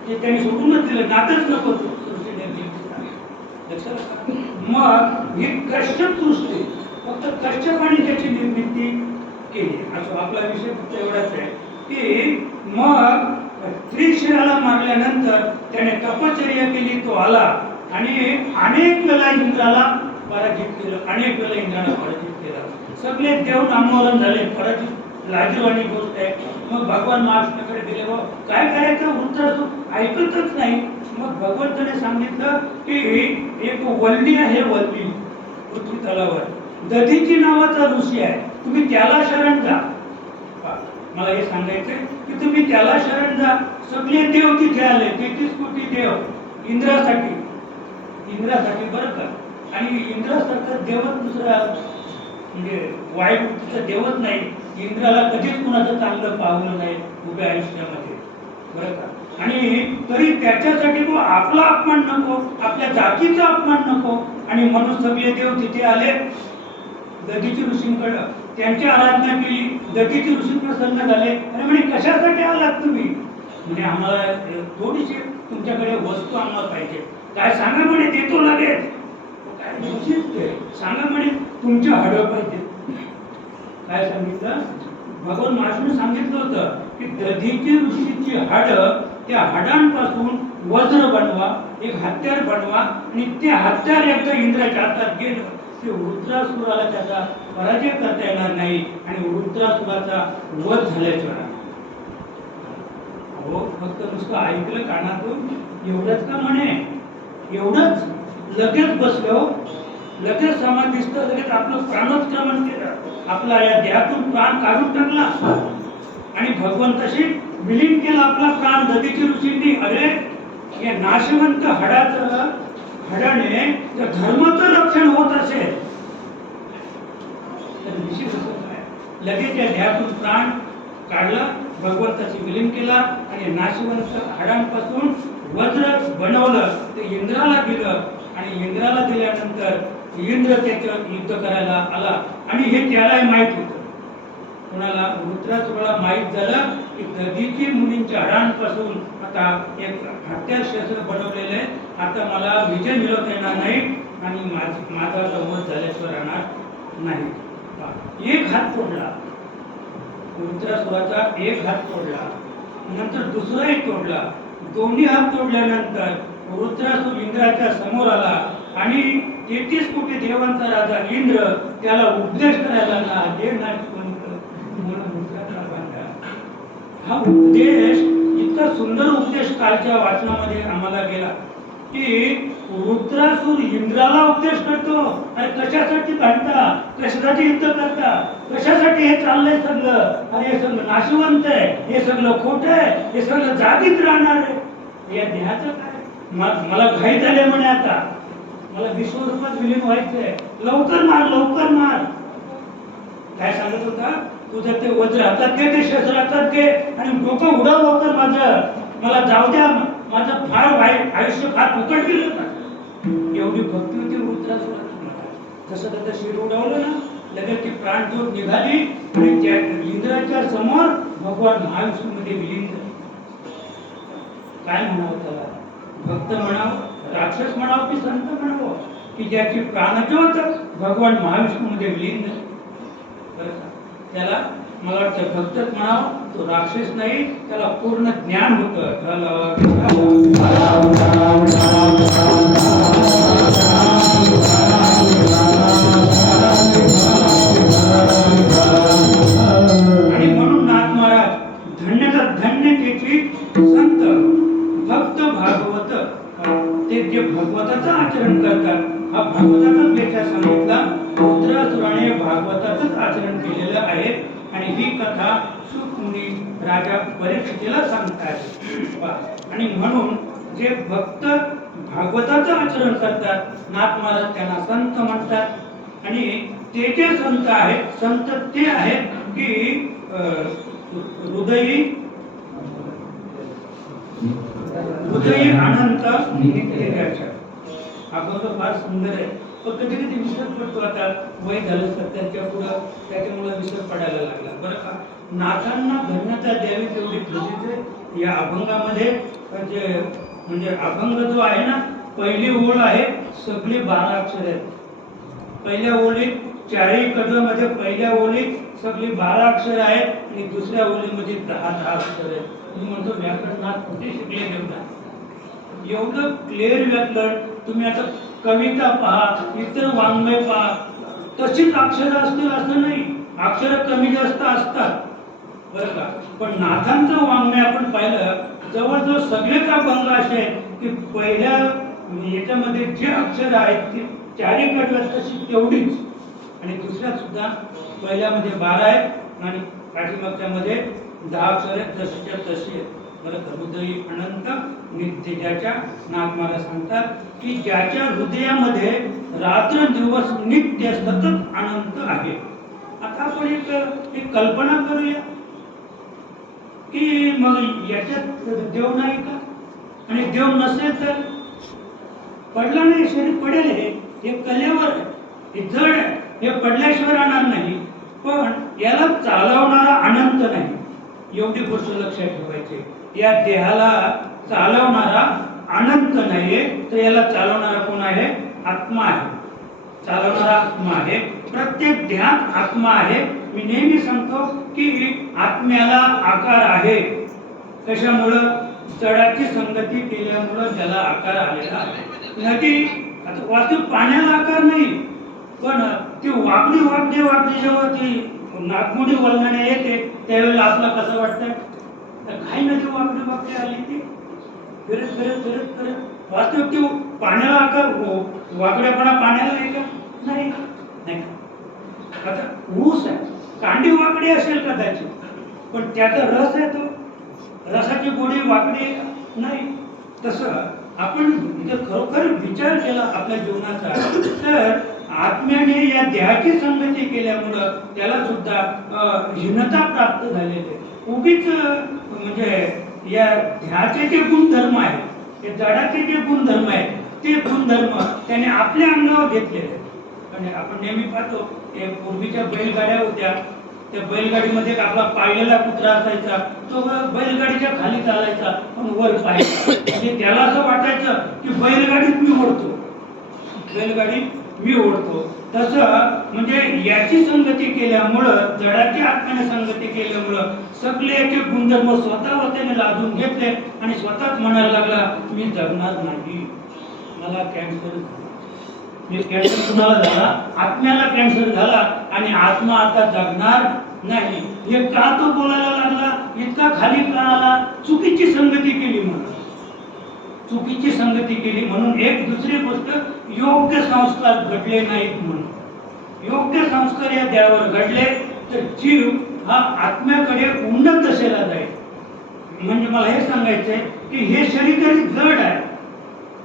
ते त्यांनी सोडूनच दिलं. नातच नको सृष्टी निर्मिती. लक्षात. मग ही कश्यप सृष्टी, फक्त कश्यपाने त्याची निर्मिती केली. असं आपला विषय फक्त एवढाच आहे की मग त्रिशिराला मारल्यानंतर त्याने तपश्चर्या केली, तो आला आणि अनेक वेळा इंद्राला पराजित केलं, अनेक वेळा इंद्राला पराजित केलं. सगळे देव नामोहरण झाले, पराजित, लाजीवानी गोष्ट आहे. मग भगवान महाविष्णूकडे गेले, व काय करायचं? वृत्रासूर ऐकतच नाही. मग भगवंताने सांगितलं की एक वल्ली आहे, वल्ली पृथ्वी तलावर, दधीची नावाचा ऋषी आहे, तुम्ही त्याला शरण जा. मला हे सांगायचंय की तुम्ही त्याला शरण जा. सगळे देव तिथे आले, 33 कोटी देव इंद्रासाठी, इंद्रासाठी. बरं का? आणि इंद्रासारखा देवच दुसरा, म्हणजे वाईट वृत्तीचा देवच नाही. इंद्राला कधीच कुणाचं चांगलं पावलं नाही उभ्या आयुष्यामध्ये. बरं का? आणि तरी त्याच्यासाठी तो आपला अपमान नको, आपल्या जातीचा अपमान नको, आणि म्हणून सगळे देव तिथे आले दधीची ऋषींकडं. त्यांची आराधना केली. दधीची ऋषी प्रसन्न झाले आणि म्हणे कशासाठी आलात तुम्ही? म्हणजे आम्हाला थोडीशी तुमच्याकडे वस्तू आम्हाला पाहिजे. काय सांगा म्हणे, देतो लगेच. काय ऋषीच ते सांगा म्हणे, तुमची हाडं पाहिजे. काय सांगितलं? भगवान महाविष्णू सांगितलं होतं की दधीची ऋषीची हाडं, त्या हाडांपासून वज्र बनवा, एक हत्यार बनवा, आणि ते हत्यार एकदा इंद्राच्या हातात गेलं की रुद्रासुराला त्याचा पराजय करता येणार नाही आणि रुद्रासुराचा वध झाल्याशिवाय. हो, फक्त नुसतं ऐकलं कानातून, एवढंच का म्हणे? एवढंच लगेच बसलो, लगेच समाधिस्थ, लगेच आपलं प्राणोत्क्रमण केलं, आपला या देहातून प्राण काढून टाकला आणि भगवंताशी विलीन केला आपला प्राण. दधीची ऋषींनी, अरे या नाशवंत हाडाने जर धर्माचं रक्षण होत असेल तर ऋषी कसं काय? लगेच या देहातून प्राण काढला, भगवंताशी विलीन केला आणि नाशवंत हाडांपासून वज्र बनवलं, ते इंद्राला दिलं. आणि इंद्राला दिल्यानंतर इंद्र त्याचं युद्ध करायला आला. आणि हे त्यालाही माहित होतं. कोणाला? रुद्रासुराला माहित झालं की दधीची मुलींच्या हाडांपासून आता एक हत्यार शस्त्र बनवलेलं आहे, आता मला विजय मिळवता येणार नाही आणि माझा वध झाल्याशिवाय राहणार नाही. एक हात तोडला रुद्रासुराचा, एक हात तोडला, नंतर दुसराही तोडला. दोन्ही हात तोडल्यानंतर रुद्रासुर इंद्राच्या समोर आला आणि 33 कोटी देवांचा राजा इंद्र त्याला उपदेश करायला लागला. हे नाशवंत म्हणून रुद्राला बांधा. हा उपदेश, इतका सुंदर उपदेश कालच्या वाचनामध्ये आम्हाला गेला की रुद्रासूर इंद्राला उपदेश करतो. अरे कशासाठी भांडता? कशासाठी युद्ध करता? कशासाठी हे चाललंय सगळं? अरे हे सगळं नाशवंत आहे, हे सगळं खोटं आहे, हे सगळं जागीच राहणार आहे. या देहाचं काय? मला घाई झाले म्हणे आता. मला विश्वरूपात विलीन व्हायचंय, लवकर मार लवकर मार. काय सांगत होता, तुझं ते वज्र हातात घे, ते शस्त्र हातात घे आणि डोकं उडव लवकर माझं, मला जाऊ द्या, माझं फार वाईट आयुष्य फार फुकट गेलं का. एवढी भक्ती होती रुद्रासुराची. तसं त्याचं शिर उडवलं ना, लगेच ती प्राणज्योत निघाली आणि त्या इंद्राच्या समोर भगवान महाविष्णूमध्ये विलीन झाले. काय म्हणावं त्याला, भक्त म्हणावं, राक्षस म्हणावं की संत म्हणावं, की ज्याची प्राणज्योत भगवान महाविष्णूमध्ये विलीन झाली. बरं का, त्याला मला वाटतं भक्तच म्हणावं, तो राक्षस नाही, त्याला पूर्ण ज्ञान होतं. आणि म्हणून नाथ महाराज धन्यता धन्य त्याची संत भक्त भागवत, ते जे भगवताचं आचरण करतात, हा भागवताचाच वेचा सांगितला. रुद्रासुराने भागवताचंच आचरण केलेलं आहे आणि ही कथा सुखमुनी राजा परीक्षितीला सांगतात. आणि म्हणून जे भक्त भागवताचं आचरण करतात, नाथ महाराज त्यांना संत म्हणतात. आणि ते जे संत आहेत, संत ते आहेत की हृदयी अनंत नित्याच्या. अभंग फार सुंदर आहे, पण कधी कधी विसर पडतो. आता वय झालं सत्याच्या पुढं, त्याच्यामुळे विसर पडायला लागला. बरं का, नाथांना धन्यता द्यावी तेवढी गरजेचं या अभंगामध्ये. म्हणजे अभंग जो आहे ना, पहिली ओळ आहे, सगळे 12 अक्षर आहेत. पहिल्या ओळीत चारही कडव्यामध्ये पहिल्या ओळीत सगळी 12 अक्षर आहेत आणि दुसऱ्या ओळीमध्ये 10 अक्षर आहेत. मी म्हणतो व्याकरणात कुठे शिकले देवता, एवढं क्लिअर व्याकरण. तुम्ही आता कविता पहा, इतर वाङ्मय पहा, तशीच अक्षरं असतील असं नाही, अक्षरं कमी जास्त असतात. बरं का, पण नाथांचं वाङ्मय आपण पाहिलं, जवळजवळ सगळेच अभंग असे आहेत की पहिल्या याच्यामध्ये जे अक्षर आहेत ती चारही कडव्यात तशी तेवढीच, आणि दुसऱ्यात सुद्धा पहिल्यामध्ये 12 आहेत आणि पाठीमागच्यामध्ये 10 अक्षर आहेत, जशीच्या तशी आहेत. बरं, हृदयी अनंत नित्याच्या. नाथ महाराज सांगतात की ज्याच्या हृदयामध्ये रात्र दिवस नित्य सतत अनंत आहे. आता आपण एक कल्पना करूया की मग याच्यात देव नाही का, आणि देव नसेल तर पडला नाही, शरीर पडेल, हे कलेवर आहे, हे जड आहे, हे पडल्याशिवाय राहणार नाही. पण याला चालवणारा अनंत नाही, एवढी गोष्ट लक्षात ठेवायची. या देहाला चालवणारा अनंत नाहीये, तर याला चालवणारा कोण आहे? आत्मा आहे. चालवणारा आत्मा आहे. प्रत्येक ध्यान आत्मा आहे. मी नेहमी सांगतो की आत्म्याला आकार आहे. कशामुळं? जडाची संगती केल्यामुळं त्याला आकार आलेला आहे. नदी आता वास्तविक पाण्याला आकार नाही, पण ती वाकडी जेव्हा ती नागमोडी वळणाने येते त्यावेळेला आपला कसं वाटतं? काही नदी वाकडी आली ती फिरत वास्तविक ती पाण्याला आकार, वाकड्यापणा पाण्याला आहे का? नाही. आता ऊस आहे, कांडी वाकडी असेल कदाचित, पण त्याचा रस आहे, तो रसाची गोडी वाकडी आहे का? नाही. तसं आपण जर खरोखर विचार केला आपल्या जीवनाचा, तर आत्म्याने या देहाची संगती केल्यामुळं त्याला सुद्धा हीनता प्राप्त झालेली आहे. उगीच म्हणजे या देहाचे जे गुणधर्म आहेत, ते जडाचे जे गुणधर्म आहेत, ते गुणधर्म त्याने आपल्या अंगावर घेतलेले. आणि आपण नेहमी पाहतो पूर्वीच्या बैलगाड्या होत्या, त्या बैलगाडीमध्ये आपला पाळलेला कुत्रा असायचा, तो बैलगाडीच्या खाली चालायचा पण वर पाहायचा. म्हणजे त्याला असं वाटायचं की बैलगाडीत मी ओढतो, तसं म्हणजे याची संगती केल्यामुळं, जडाची आत्म्याने संगती केल्यामुळं सगळे याचे गुणधर्म स्वतःवर त्याने लादून घेतले आणि स्वतःच म्हणायला लागला मी जगणार नाही, मला कॅन्सर झाला. कॅन्सर कुणाला झाला? आत्म्याला कॅन्सर झाला आणि आत्मा आता जगणार नाही. हे का तो बोलायला लागला? इतका खाली का आला? चुकीची संगती केली म्हणून. चुकीची संगती केली म्हणून. एक दुसरी गोष्ट, योग्य संस्कार घडले नाहीत म्हणून. योग्य संस्कार या देहावर घडले तर जीव हा आत्म्याकडे उन्नत दशेला जाईल. म्हणजे मला हे सांगायचंय की हे शरीर जरी जड आहे,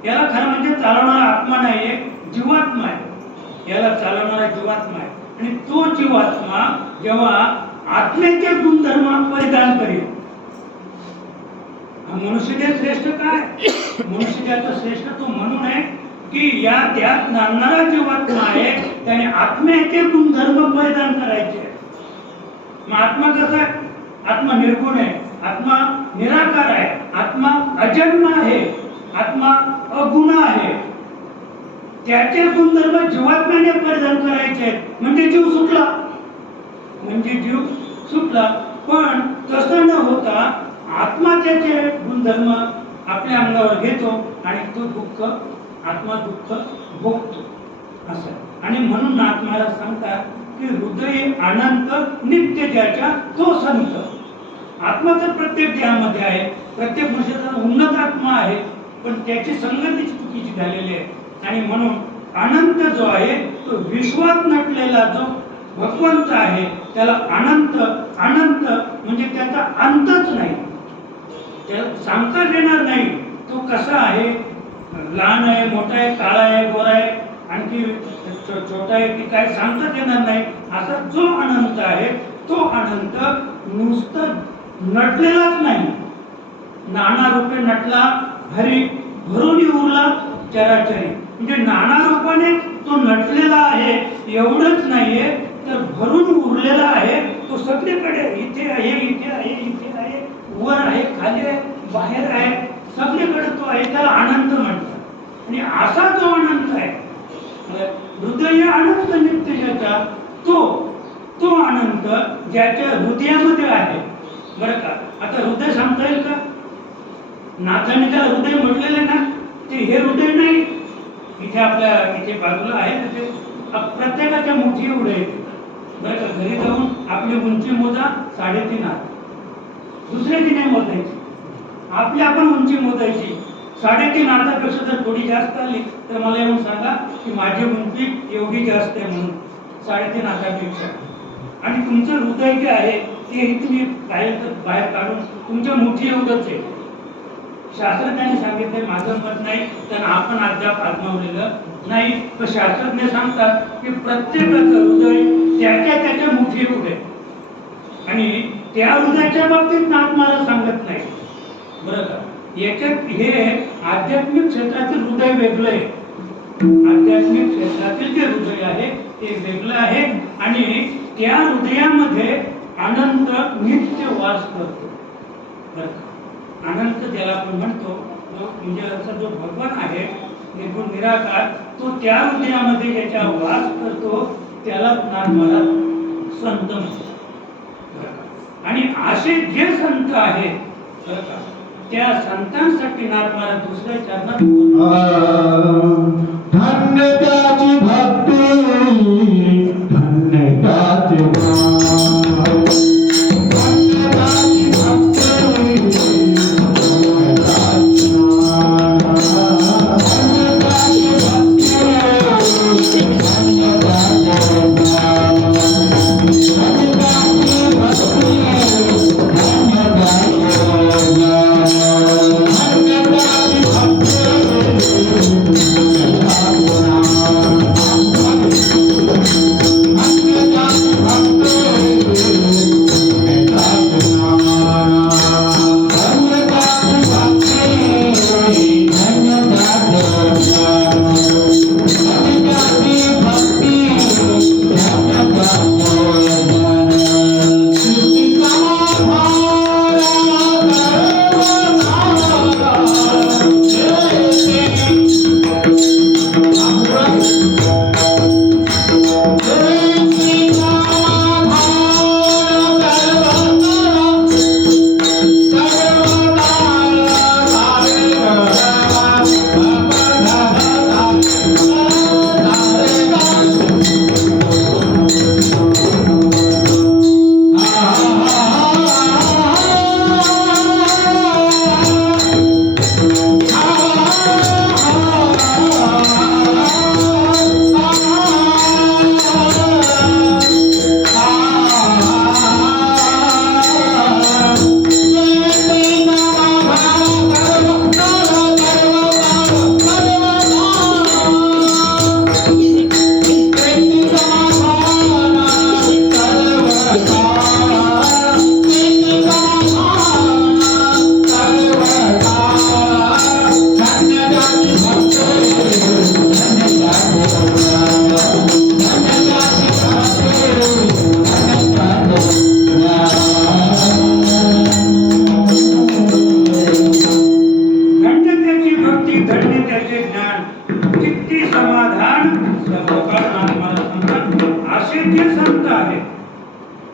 याला खरं म्हणजे चालवणारा आत्मा नाहीये, जीवात्मा आहे, याला चालवणारा जीवात्मा आहे. आणि तो जीवात्मा जेव्हा आत्म्याचे गुणधर्म परिधान करेल, मनुष्य श्रेष्ठ काय? मनुष्याचा श्रेष्ठ तो म्हणून आहे की या त्यात नांदणारा जीवात्मा आहे त्याने आत्म्याचे गुणधर्म परिधान करायचे. मग आत्मा कसा आहे? आत्मा निर्गुण आहे, आत्मा निराकार आहे, आत्मा अजन्म आहे, आत्मा अगुण आहे. त्याचे गुणधर्म जीवात्म्याने परिधान करायचे म्हणजे जीव सुटला, म्हणजे जीव सुटला. पण तसं न होता आत्मा त्याचे गुणधर्म आपल्या अंगावर घेतो आणि तो दुःख, आत्मा दुःख भोगतो असं. आणि म्हणून आत्म्याला सांगतात की हृदय अनंत नित्य ज्याच्या तो संत. आत्मा तर प्रत्येक देहामध्ये आहे, प्रत्येक मनुष्याचा उन्नत आत्मा आहे, पण त्याची संगती चुकीची झालेली आहे. आणि म्हणून अनंत जो आहे तो विश्वात नटलेला जो भगवंत आहे त्याला अनंत, अनंत म्हणजे त्याचा अंतच नाही, त्याला सांगताच येणार नाही. तो कसा आहे, लहान आहे, मोठा आहे, काळा आहे, गोरा आहे, आणखी छोटा आहे की काय सांगताच येणार नाही. असा जो अनंत आहे तो अनंत नुसतं नटलेलाच नाही, नाना रूपे नटला हरी भरून उरला चराचरी. म्हणजे नाना रूपाने तो नटलेला आहे एवढंच नाहीये तर भरून उरलेला आहे. तो सगळीकडे इथे आहे, इथे आहे, इथे आहे, वर आहे, खाली आहे, बाहेर आहे, सगळीकडे तो आहे. त्याला अनंत म्हणतात. आणि असा जो अनंत आहे हृदय अनंत नित्य ज्याचा तो अनंत ज्याच्या हृदयामध्ये आहे. बरं का, आता हृदय सांगता येईल का? नाथाने त्याला हृदय म्हटलेलं आहे ना, ते हे हृदय नाही. इथे आपल्या इथे बाजूला आहे तिथे प्रत्येकाच्या मुठी एवढे येते. बरं का, घरी जाऊन आपली उंची मोजा 3.5 हात, दुसऱ्याची नाही मोजायची, आपली आपण उंची मोजायची. 3.5 हातापेक्षा जर थोडी जास्त आली तर मला येऊन सांगा की माझी उंची एवढी जास्त आहे म्हणून, 3.5 हातापेक्षा. आणि तुमचं हृदय जे आहे ते तुम्ही बाहेर काढून तुमच्या मुठी एवढंच आहे. शास्त्रज्ञांनी सांगितले, माझं मत नाही, तर आपण अद्याप आजमावलेलं नाही. तर शास्त्रज्ञ सांगतात की प्रत्येकाचं हृदय त्याच्या मुठी एवढे आणि त्या हृदयाच्या बाबतीत आत्माला सांगत नाही. बरं का, याच्यात हे आध्यात्मिक क्षेत्रातील हृदय वेगळं आहे. आध्यात्मिक क्षेत्रातील जे हृदय आहे ते वेगळं आहे आणि त्या हृदयामध्ये अनंत नित्य वास करतो. बरं का, अनंत ज्याला आपण म्हणतो तो म्हणजे असा जो भगवान आहे निर्गुण निराकार, तो त्या हृदयामध्ये ज्याच्या वास करतो त्याला नाथमाला संत म्हणतो. आणि असे जे संत आहेत त्या संतांसाठी नाथमाला दुसऱ्या चरणात धन्य त्याची भक्ती, धन्य त्याचे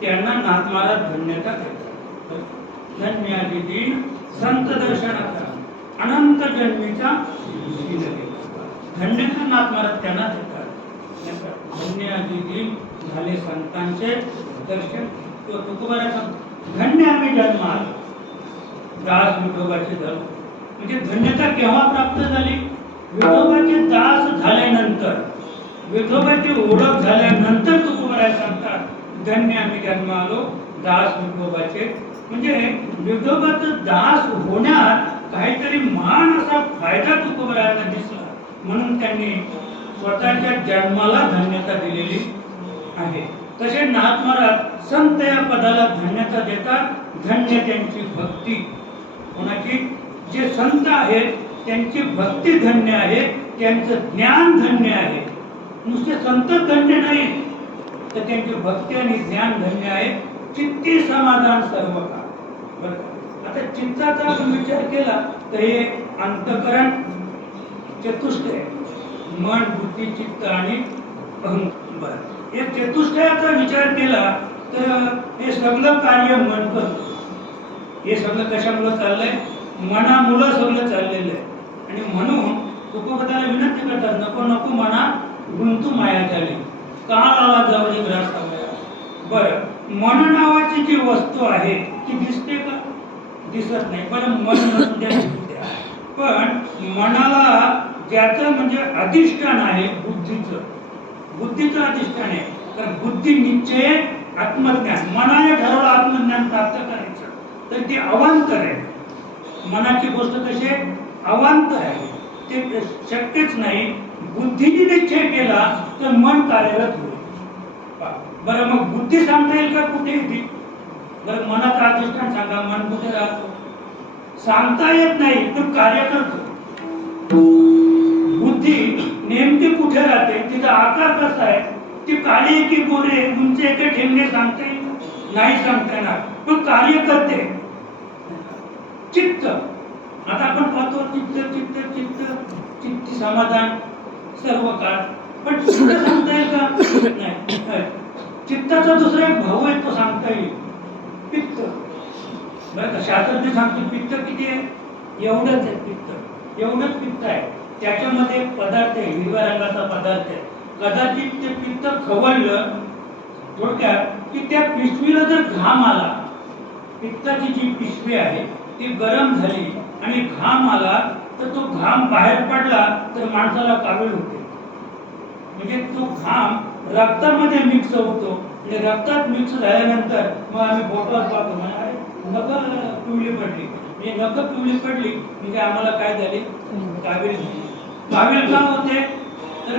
त्यांना नाथ महाराज धन्यता देतात. धन्यादी दिन संत दर्शनाचा अनंत जन्मीचा शील देतात. धन्यता नाथ महाराज त्यांना देतात. धन्यादी दिन झाले संतांचे दर्शन. तुकोबाराचा धन्य आम्ही जन्माल दास विठोबाचे धर्म. म्हणजे धन्यता केव्हा प्राप्त झाली? विठोबाचे दास झाल्यानंतर, विठोबाची ओळख झाल्यानंतर तुकोबाराय सांगतात धन्य आम्ही जन्मालो दास विठोबाचे. म्हणजे विठोबाचं दास होण्यात काहीतरी महान असा फायदा तुकोबारायांना दिसला, म्हणून त्यांनी स्वतःच्या जन्माला धन्यता दिलेली आहे. तसे नाथ महाराज संत या पदाला धन्यता देतात. धन्य त्यांची भक्ती. कोणाची? जे संत आहेत त्यांची भक्ती धन्य आहे, त्यांचं ज्ञान धन्य आहे. नुसते संत धन्य नाही तर त्यांची भक्ती आणि ज्ञान धन्य आहे. चित्ती समाधान सर्व काळ. बरं, आता चित्ताचा आपण विचार केला तर हे अंतःकरण चतुष्टय, मन बुद्धी चित्त आणि अहंकार. हे चतुष्टयाचा विचार केला तर हे सगळं कार्य मन करतं. हे सगळं कशामुळे चाललंय? मनामुळं सगळं चाललेलं आहे. आणि म्हणून तुकोबाला विनंती करतात, नको नको मना गुंतू माया झाली, काल आला जवळ ग्रास आला. बरं, मन नावाची जी वस्तू आहे ती दिसते का? दिसत नाही. बरं, मन नसून द्या दिसते. पण मनाला ज्याचं म्हणजे अधिष्ठान आहे बुद्धीचं अधिष्ठान आहे. तर बुद्धी निश्चय आत्मज्ञान. मनाने ठरवलं आत्मज्ञान प्राप्त करायचं तर ते अवांतर आहे. मनाची गोष्ट कशी आहे? अवांतर आहे, ते शक्यच नाही. बुद्धीने निश्चय केला तर मन कार्यरत होईल. बरं, मग बुद्धी सांगता येईल का कुठे येते? बरं, मनाचं अधिष्ठान सांगा, मन कुठे राहतो? सांगता येत नाही, तो कार्य करतो. बुद्धी नेमकी कुठे राहते, तिचा आकार कसा आहे, ती काळी की गोरे उंच एके ठेवणे सांगता येईल? नाही सांगता येणार, पण कार्य करते. चित्त, आता आपण पाहतो चित्त चित्त चित्त चित्ती समाधान सर्व काळ. पण चित्त सांगता येईल का? नाही. चित्ताचा दुसरा एक भाऊ आहे, तो सांगता येईल, पित्त. बरं, शास्त्रज्ञ सांगतो पित्त किती आहे? एवढंच आहे पित्त, एवढंच पित्त आहे. त्याच्यामध्ये एक पदार्थ आहे, हिरव्या रंगाचा पदार्थ आहे. कदाचित ते पित्त खवळलं थोडक्यात की त्या पिशवीला जर घाम आला, पित्ताची जी पिशवी आहे ती गरम झाली आणि घाम आला तर तो घाम बाहेर पडला तर माणसाला कावीळ होते. म्हणजे तो घाम रक्तामध्ये मिक्स होतो. आणि रक्तात मिक्स झाल्यानंतर मग आम्ही बोटावर पाहतो, म्हणजे नखं पिवळी पडली, म्हणजे नखं पिवळी पडली म्हणजे आम्हाला काय झाले? कावीळ झाली. कावीळ का होते? तर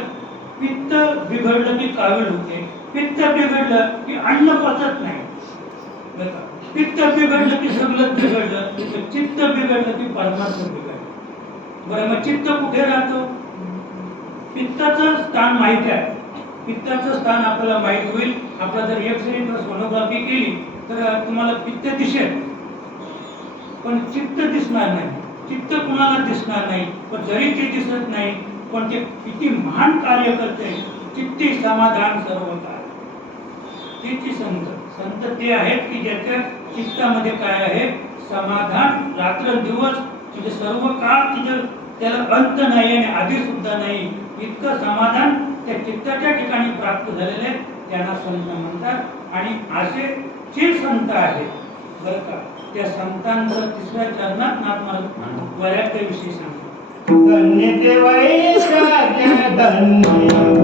पित्त बिघडलं की कावीळ होते. पित्त बिघडलं की अन्न पचत नाही. पित्त बिघडलं की सगळं बिघडलं. चित्त बिघडलं की परमार्थ बिघडलं. बरं, मग चित्त कुठे राहतो? पित्ताचं स्थान माहिती आहे. पित्ताचं स्थान आपल्याला माहित होईल. आपला जर एक्सरे किंवा सोनोग्राफी केली तर तुम्हाला पित्त दिसेल, पण चित्त दिसणार नाही. चित्त कुणाला दिसणार नाही. पण जरी ते दिसत नाही पण ते किती महान कार्य करते. चित्ती समाधान सर्व काळ. त्याची संत ते आहेत की ज्याच्या चित्तामध्ये काय आहे? समाधान. रात्रंदिवस म्हणजे सर्व काळ तिथं त्याला अंत नाही आणि आधी सुद्धा नाही. इतकं समाधान त्या चित्ताच्या ठिकाणी प्राप्त झालेले त्यांना संत म्हणतात. आणि असे जे संत आहेत बरं का, त्या संतांचं तिसऱ्या चरणात नाथ महाराज वैराग्याविषयी सांगतात. धन्य ते वैराग्य धन्य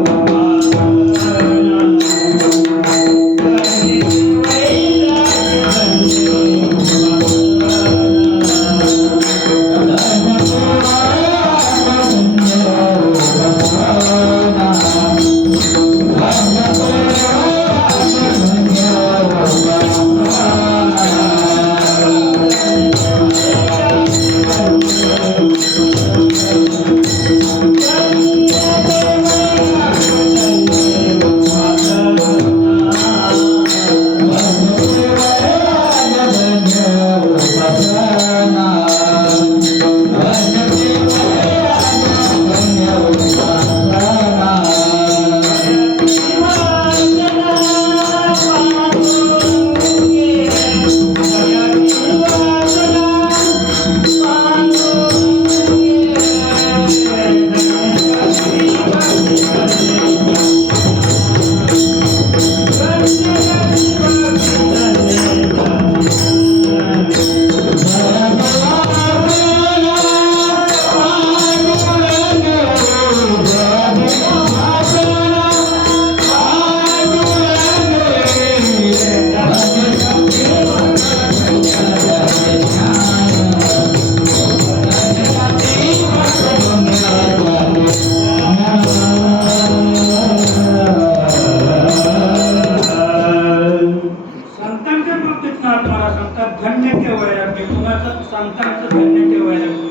धन्य ते वैराग्य,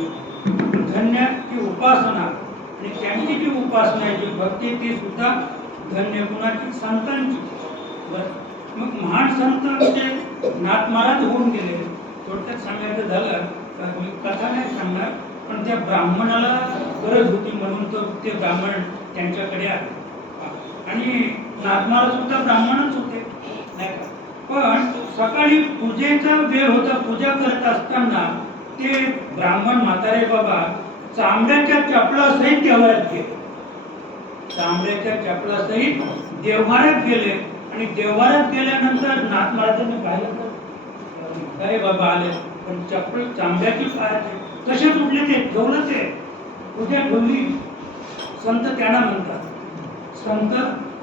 धन्य ती उपासना, आणि त्यांची जी उपासना आहे, जी भक्ती, ती सुद्धा धन्य कुणाची? संतांची. बरं, मग महान संत म्हणजे नाथ महाराज होऊन गेले. थोडक्यात सांगायचं झालं तर मी कथा नाही सांगणार, पण त्या ब्राह्मणाला गरज होती म्हणून तो ते ब्राह्मण त्यांच्याकडे आले. आणि नाथ महाराज सुद्धा ब्राह्मणच होते, नाही का? पण सकाळी पूजेचा वेळ होता, पूजा करत असताना ते ब्राह्मण म्हातारे बाबा चांबड्याच्या चपलासहित देवाऱ्यात गेले. चांबड्याच्या चपलासहित देवाऱ्यात गेले, आणि देवाऱ्यात गेल्यानंतर नाथ महाराजांनी पाहिलं तर अरे बाबा आले, पण चप्पल चांबड्याची पायाचे कसे तुटले? ते ठेवलं, ते पूजा ठेवली. संत त्यांना म्हणतात, संत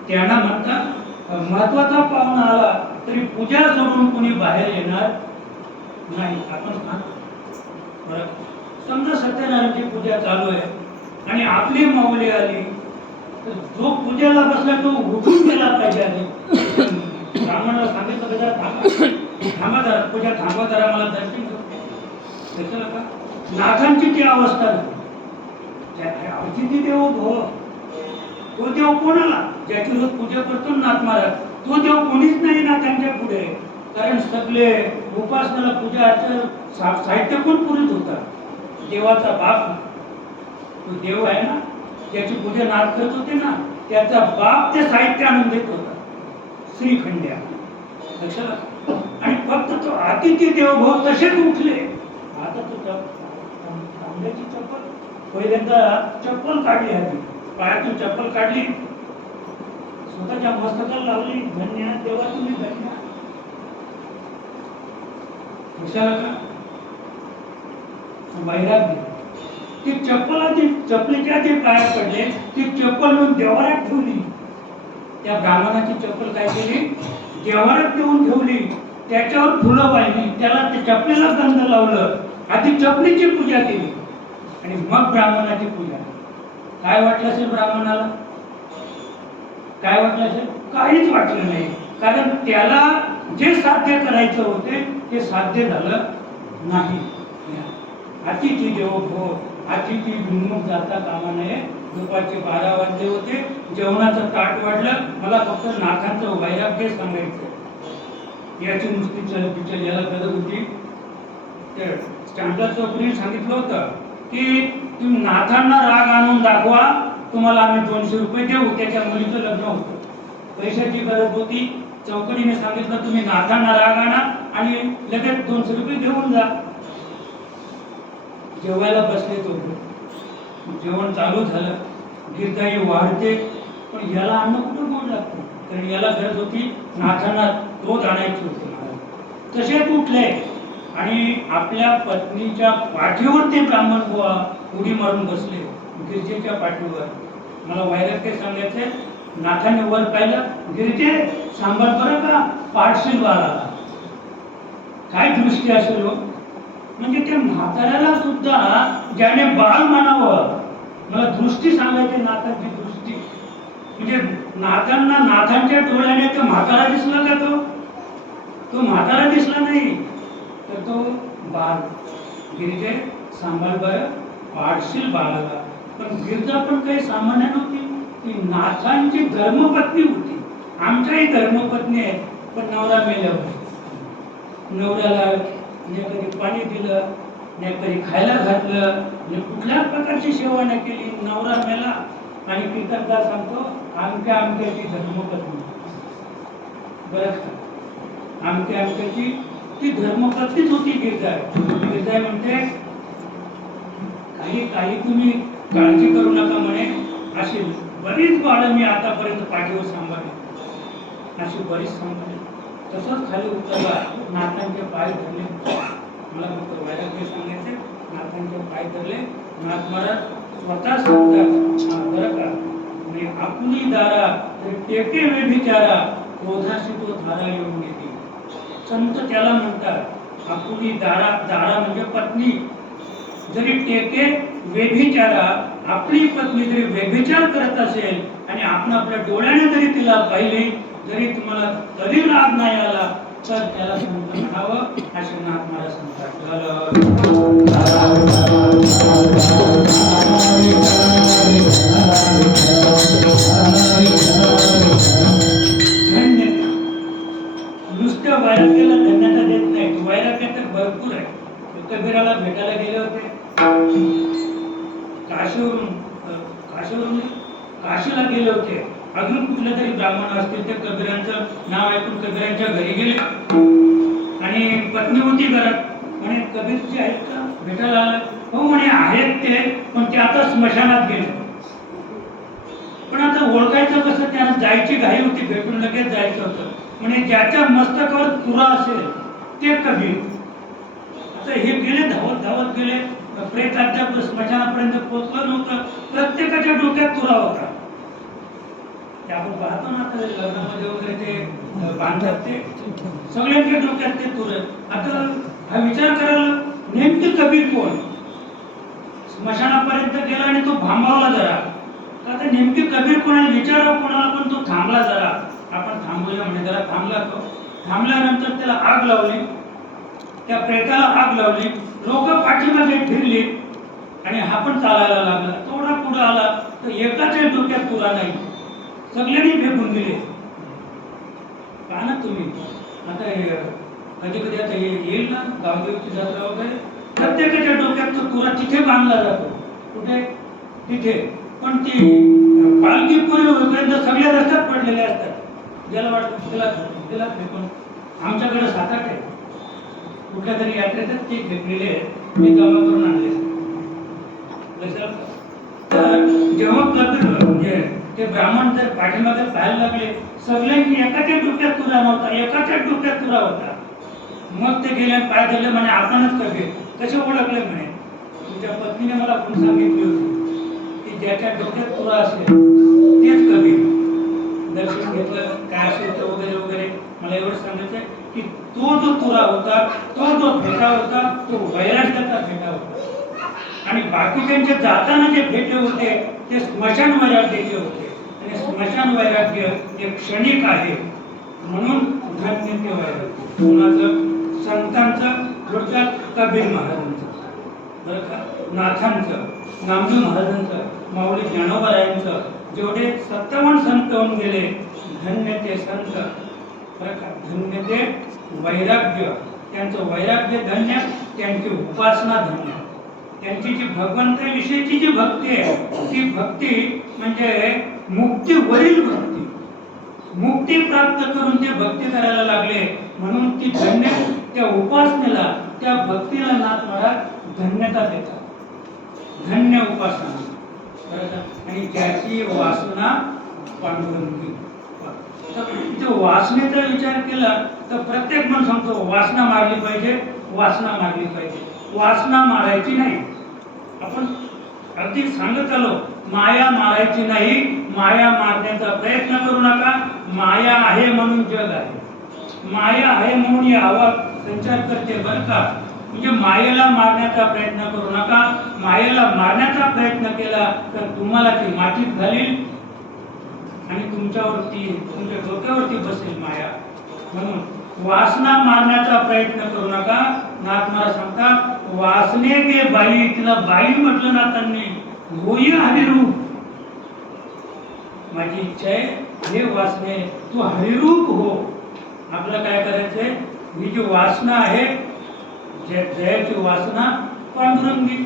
त्यांना म्हणतात, महत्वाचा पाहुणा आला तरी पूजा सोडून कोणी बाहेर येणार नाही. आपण बरं, समजा सत्यनारायणची पूजा चालू आहे आणि आपली माऊली आली, तर जो पूजेला बसला तो उठून गेला पाहिजे. आधी ब्राह्मणाला सांगितलं का, थांबा जरा, पूजा थांबा जरा, मला दर्शन घेतलं का? नाथांची ती अवस्था झाली. अवचिती देव भो, तो देव कोणाला? ज्याची रोज पूजा करतो नाथ महाराज, तो देव कोणीच नाही नाथांच्या पुढे. कारण सगळे उपासनाला पूजा साहित्य कोण पुरीत होता? देवाचा बाप. तो देव आहे ना, ज्याची पूजा नाथ करत होते ना, त्याचा बाप ते साहित्य आणून देत होता, श्रीखंड्या. लक्षात? आणि फक्त तो अतिथी देवभाव तसेच उठले. आता तो तांब्याची चप्पल, पहिल्यांदा चप्पल काढली, आधी पायातून चप्पल काढली, स्वतःच्या मस्तकाला लावली, धन्य देवा तुम्ही धन्य. कशाला का? वैराग्य. ती चप्पलाची, चपलीच्या जे पाया पडले, ती चप्पल येऊन देवाऱ्यात ठेवली. त्या ब्राह्मणाची चप्पल काय केली? देवाऱ्यात ठेवून ठेवली, त्याच्यावर फुलं वाहिली, त्याला त्या चपलीला गंध लावलं, आधी चपलीची पूजा केली आणि मग ब्राह्मणाची पूजा. काय वाटलं असेल ब्राह्मणाला? काय वाटलं असेल? काहीच वाटलं नाही, कारण त्याला जे साध्य करायचं होते ते साध्य झालं नाही. अतिथी देवो भव, अतिथी विमुख जाता कामा नये. दुपारचे 12 वाजले होते, जेवणाचं ताट वाढलं. मला फक्त नाथांचं वैराग्य सांगायचं, याची नुसती चल याला गरज होती. ते स्टँडर्ड चौकरीने सांगितलं होतं की तुम्ही नाथांना राग आणून दाखवा, तुम्हाला आम्ही 200 रुपये देऊ. त्याच्या मुलीचं लग्न होतं, पैशाची गरज होती. चौकडीने सांगितलं तुम्ही नाथांना राग आणा आणि लगेच 200 रुपये घेऊन जा. जेवायला बसले, तो जेवण चालू झालं, गिरगाई वाढते, पण याला अन्न कुठं गोड लागतं? कारण याला गरज होती नाथांना रोज आणायची होती. तसेच उठले आणि आपल्या पत्नीच्या पाठीवर ते ब्राह्मण बुवा उडी मारून बसले, गिरजेच्या पाठीवर. मला वैराग्य सांगायचे, नाथाने वर पाहिलं, गिरजे सांभाळ बरं का, पाठशील बाळाला. काय दृष्टी असेल हो? म्हणजे त्या म्हाताऱ्याला सुद्धा ज्याने बाळ म्हणावं, मला दृष्टी सांगायची, नाथांची दृष्टी. म्हणजे नाथांना, नाथांच्या डोळ्याने तो म्हातारा दिसला का? तो म्हातारा दिसला नाही, तर तो बाळ. गिरजे सांभाळ बरं, पाठशील बाळाला. पण गिरजा पण काही सामान्य नव्हती, ती नाथांची धर्मपत्नी होती. आमच्याही धर्मपत्नी आहेत, पण नवरा मेल्यावर नवऱ्याला ने कधी पाणी दिलं, ने कधी खायला घातलं, ने कुठल्याच प्रकारची सेवा नाही केली. नवरा मेला आणि कीर्तनकार सांगतो, आमच्या आमच्याची धर्मपत्नी. बरं का? आमच्या आमच्याची ती धर्मपत्नीच होती गिरजाई. गिरजाई म्हणते, काही तुम्ही काळजी करू नका म्हणे, अशी बरीच बाळं मी आतापर्यंत पाठीवर सांभाळली, अशी बरीच सांभाळली. तसंच खाली उतरला, नाथांचे पाय धरले. मला फक्त वैराग्य सांगायचे, नाथांचे पाय धरले. नाथ महाराज स्वतः सांगतात, बरं का, मी आपली दारा टेके वे बिचारा, क्रोधाशी तो धारा येऊन येते. संत त्याला म्हणतात, आपली दारा, दारा म्हणजे पत्नी. जरी टेके व्यभिचारा, आपली पत्नी जरी व्यभिचार करत असेल आणि आपण आपल्या डोळ्याने जरी तिला पाहिली, जरी तुम्हाला तरी राग नाही आला, तर त्याला संत म्हणावं असे नाथ महाराज सांगतात. धन्य नुसत्या वैराग्याला धन्यता देत नाही, वैराग्य तर भरपूर आहे. कबीराला भेटायला गेले होते काशीवरून काशीला गेले होते. अजून कुठले तरी ब्राह्मण असतील ते कबीरांचं नाव ऐकून कबीरांच्या घरी गेले आणि पत्नी होती घरात. म्हणे कबीरजी आहेत का भेटायला आला? हो म्हणे आहेत ते, पण ते आता स्मशानात गेले. पण आता ओळखायचं कसं? त्यांना जायची घाई होती, भेटून लगेच जायचं होतं. म्हणे ज्याच्या मस्तकावर तुरा असेल ते कबीर. आता हे गेले धावत धावत गेले, प्रेत अद्याप स्मशानापर्यंत पोहोचलं नव्हतं. प्रत्येकाच्या डोक्यात तुरा होता. ते आपण पाहतो ना आता लग्नामध्ये वगैरे ते बांधतात, ते सगळ्यांच्या डोक्यात ते तुर. आता हा विचार करायला नेमकी कबीर कोण? स्मशानापर्यंत गेला आणि तो भांबावला जरा. आता नेमकी कबीर कोणाला विचारावं कोणाला, पण तो थांबला जरा. आपण थांबूया म्हणे, जरा थांबला तो. थांबल्यानंतर त्याला आग लावली, त्या प्रेताला आग लावली. लोक पाठीमागे फिरली आणि हा पण चालायला लागला. थोडा पुढे आला तर एकाच्या डोक्यात तुरा नाही, सगळ्यांनी फेकून दिले. पहा ना तुम्ही. आता कधी कधी आता येईल ना गावदेवीची जत्रा वगैरे, प्रत्येकाच्या डोक्यात तो तुरा तिथे बांधला जातो. कुठे? तिथे. पण ती पालखी पुरी होईपर्यंत सगळे रस्त्यात पडलेले असतात. ज्याला वाटतं तिला फेकून. आमच्याकडे 7-8 आहे. कुठल्या तरी यात्रेतच ते फेकलेले आहेत, मी जमा करून आणले. तर जेव्हा कबीर म्हणजे ते ब्राह्मण जर पाठीमागे पाहायला लागले, सगळ्यांनी एकाच्या डोक्यात तुरा नव्हता, एकाच्या डोक्यात तुरा होता. मग ते गेले पाय धरले, म्हणे आपणच कबीर. कसे ओळखले? म्हणे तुमच्या पत्नीने मला कोण सांगितली होती की ज्याच्या डोक्यात तुरा असेल तेच कबीर. दर्शन घेतलं काय असेल ते वगैरे वगैरे. मला एवढं सांगायचं आहे की तो जो तुरा होता, तो जो फेटा होता, तो वैराग्याचा फेटा होता. आणि बाकीच्यांचे जाताना जे फेटे होते ते स्मशान वैराग्याचे होते. आणि स्मशान वैराग्य हे क्षणिक आहे. म्हणून धन्य ते वैराग्य. कोणाचं? संतांचं, थोडक्यात कबीर महाराजांचं, बरं का, नाथांचं, नामदेव महाराजांचं, माऊली ज्ञानोबारायांचं. जेवढे 57 संत होऊन गेले, धन्य ते संत, बरं का, धन्य ते वैराग्य. त्यांचं वैराग्य धन्य, त्यांची उपासना धन्य. त्यांची जी भगवंताविषयीची जी भक्ती आहे, ती भक्ती म्हणजे मुक्तीवरील भक्ती. मुक्ती प्राप्त करून ते भक्ती करायला लागले, म्हणून ती धन्य. त्या उपासनेला, त्या भक्तीला नाथ महाराज धन्यता देतात. धन्य उपासना. आणि ज्याची वासना पांडुरंगी. तर वासनेचा विचार केला तर प्रत्येक मन सांगतो वासना मारली पाहिजे, वासना मारली पाहिजे. वासना मारायची नाही. आपण अगदी सांगत आलो, माया मारायची नाही. माया मारण्याचा प्रयत्न करू नका. माया आहे म्हणून जग आहे. माया आहे म्हणून ही हवा संचार करते, बरं का. म्हणजे मायेला मारण्याचा प्रयत्न करू नका. मायेला मारण्याचा प्रयत्न केला तर तुम्हाला ती मातीत घालील आणि तुमच्यावरती, तुमच्या डोक्यावरती बसेल माया. म्हणून वासना मारण्याचा प्रयत्न करू नका. नाथ महाराज सांगतात, वासने के बाई, तिला बाई म्हटलं नाथांनी, होई हरिरूप. माझी इच्छा आहे, हे वासने तू हरिरूप हो. आपलं काय करायचंय? ही जी वासना आहे, जयाची वासना पांडुरंगी.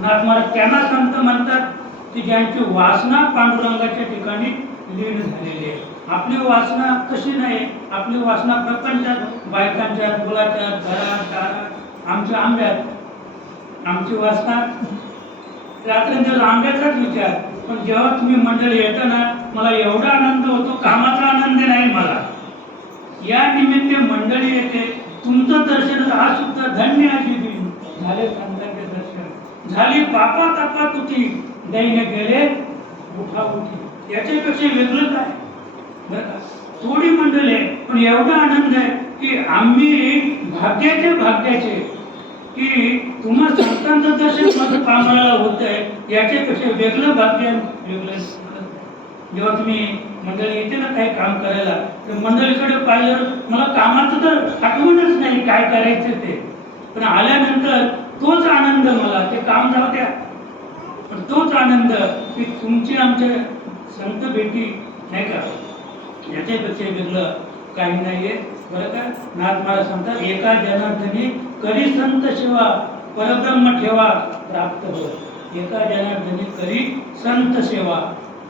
नाथ महाराज त्यांना संत म्हणतात की ज्यांची वासना पांडुरंगाच्या ठिकाणी लीन झालेली आहे. आपली वासना तशी नाही. आपली वासना प्रपंचात, बायकांच्यात, मुलाच्यात, घरात, दारात, आमच्या आंब्यात. आमची वासना रात्रंदिवस आंब्याचाच विचार. पण जेव्हा तुम्ही मंडळी येता ना, मला एवढा आनंद होतो, कामाचा आनंद नाही मला. या निमित्त मंडळी येते, तुमचं दर्शन आज सुद्धा धन्य अशी झाले. संतांचे दर्शन झाली. पापा तापा तुटी दैन्य गेले उठा उठी. याच्यापेक्षा वेगळं काय? बरं का, थोडी मंडळी आहे पण एवढा आनंद आहे की आम्ही भाग्याचे की तुम्हा संतांचं दर्शन माझं पामाला होत आहे. याच्यापेक्षा वेगळं भाग्य वेगळं. जेव्हा तुम्ही मंडळी येते ना काही काम करायला, तर मंडळीकडे पाहिलं मला कामाचं तर आठवणच नाही काय करायचं ते, पण आल्यानंतर तोच आनंद, मला ते काम जाऊ द्या पण तोच आनंद की तुमची आमच्या संत भेटी नाही का, याच्यापेक्षा वेगळं काही नाहीये बरं का. नाथ महाराज सांगतात, एका जनार्दनी करी संत सेवा परब्रह्म ठेवा प्राप्त हो. एका जनार्दनी करी संत सेवा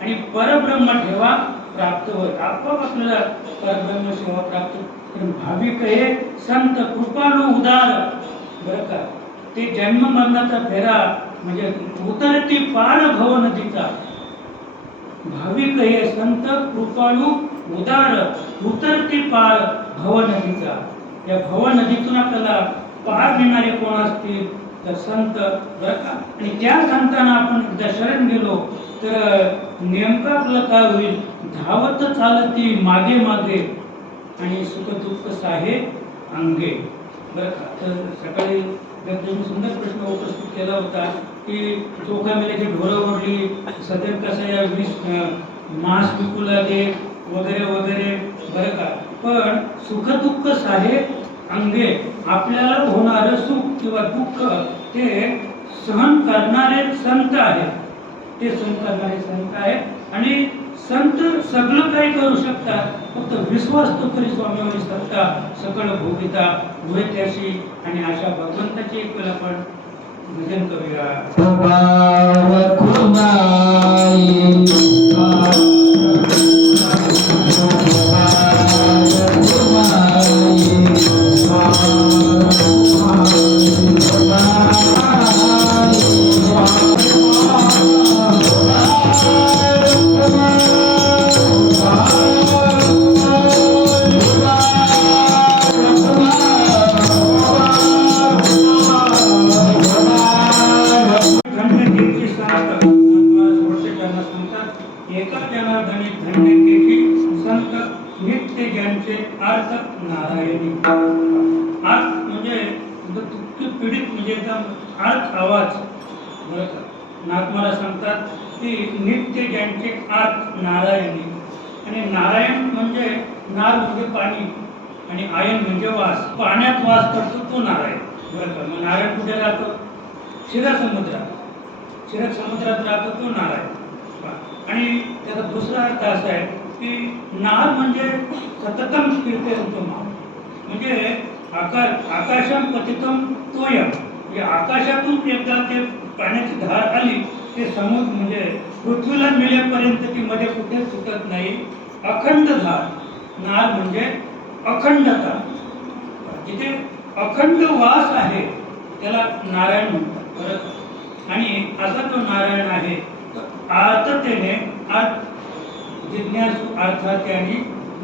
आणि परब्रह्म ठेवा प्राप्त होत. आपोआप आपल्याला परब्रह्म सेवा प्राप्त. तर भाविक हे संत कृपाळू उदार बरं का, ते जन्म मरणाचा फेरा म्हणजे उतरती पार भव नदीचा. भाविक हे संत कृपाळू उदार उतरती पार भव नदीचा. या भव नदीतून आपल्याला पार नेणारे कोण असतील तर संत बरं का. आणि त्या संतांना आपण एकदा शरण गेलो तर नेमकं आपलं काय होईल, धावत चालती मागे मागे आणि सुख दुःख साहे अंगे बरं का. तर सकाळी एकदम सुंदर प्रश्न उपस्थित केला होता की चोखा मेल्याची ढोरं ओढली, सदैव कसं या मांस विकू लागे वगैरे वगैरे बरं का. पण सुख दुःख साहे अंगे, आपल्याला होणारं सुख किंवा दुःख ते सहन करणारे संत आहेत, ते सहन करणारे संत आहेत. आणि संत सगळं काही करू शकतात, फक्त विश्वास तो करी स्वामीवरी सत्ता सकळ भोगिता होय त्याशी. आणि अशा भगवंताची एक वेळ आपण भजन करूया. एका जनार्दनी धन्यतेची संत नित्य ज्यांचे अर्थ नारायणी. अर्थ म्हणजे दुःखी पीडित म्हणजे एकदम अर्थ आवाज बरं का. नाथ महाराज सांगतात की नित्य ज्यांचे अर्थ नारायणी. आणि नारायण म्हणजे नार म्हणजे पाणी आणि आयन म्हणजे वास. पाण्यात वास करतो तो नारायण बरं का. मग नारायण कुठे राहतो, क्षीरसमुद्रात. क्षीरसमुद्रात राहतो तो नारायण. आणि त्याचा दुसरा अर्थ असा आहे की नार म्हणजे सततम कीर्तनतम, म्हणजे आकाशम पतितम तोयम, म्हणजे आकाशातून एकदा ते पाण्याची धार आली ते समुद्र म्हणजे पृथ्वीला मिळेपर्यंत ती मध्ये कुठे सुटत नाही. अखंड धार. नार म्हणजे अखंडता, जिथे अखंड वास आहे त्याला नारायण म्हणतात बरं. आणि असा तो नारायण आहे अर्थतेने जिज्ञासू अर्थाते आणि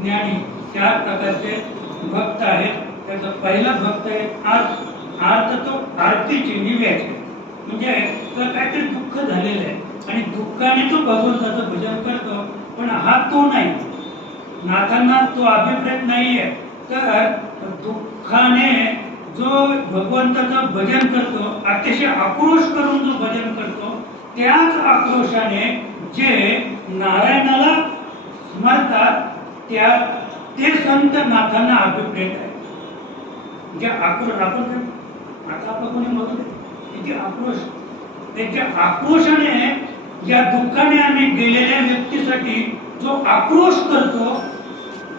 ज्ञानी चार प्रकारचे भक्त आहेत. त्याचा पहिला भक्त आहे अर्थ तो आरतीची निव्याचे, म्हणजे त्याला काहीतरी दुःख झालेलं आहे आणि दुःखाने तो भगवंताचं भजन करतो. पण हा तो नाही, नाथांना तो अभिप्रेत नाही आहे. तर दुःखाने जो भगवंताचं भजन करतो, अतिशय आक्रोश करून जो भजन करतो, त्याच आक्रोशाने जे नारायणाला स्मरतात ते संत नाथांना अभिप्रेत आहे. जे आक्रोश आपण आता आपलं कोणी म्हणतो किती आक्रोश, त्याच्या आक्रोशाने ज्या दुःखाने आम्ही गेलेल्या व्यक्तीसाठी जो आक्रोश करतो,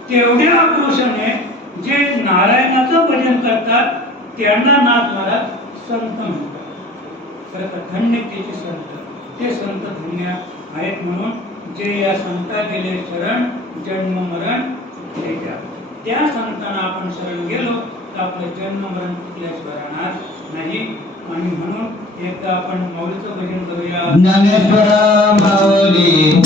तेवढ्या आक्रोशाने जे नारायणाचं भजन करतात त्यांना नाथ महाराज संत म्हणतात. खरं तर धन्यतेचे संत, ते संत धन्य आहेत. म्हणून जे या संता गेले शरण जन्म मरण त्याच्या, त्या संतांना आपण शरण गेलो तर आपलं जन्म मरण कुठल्याशिवाय राहणार नाही. आणि म्हणून एकदा आपण माऊलीचं भजन करूया. ज्ञानेश्वर माऊली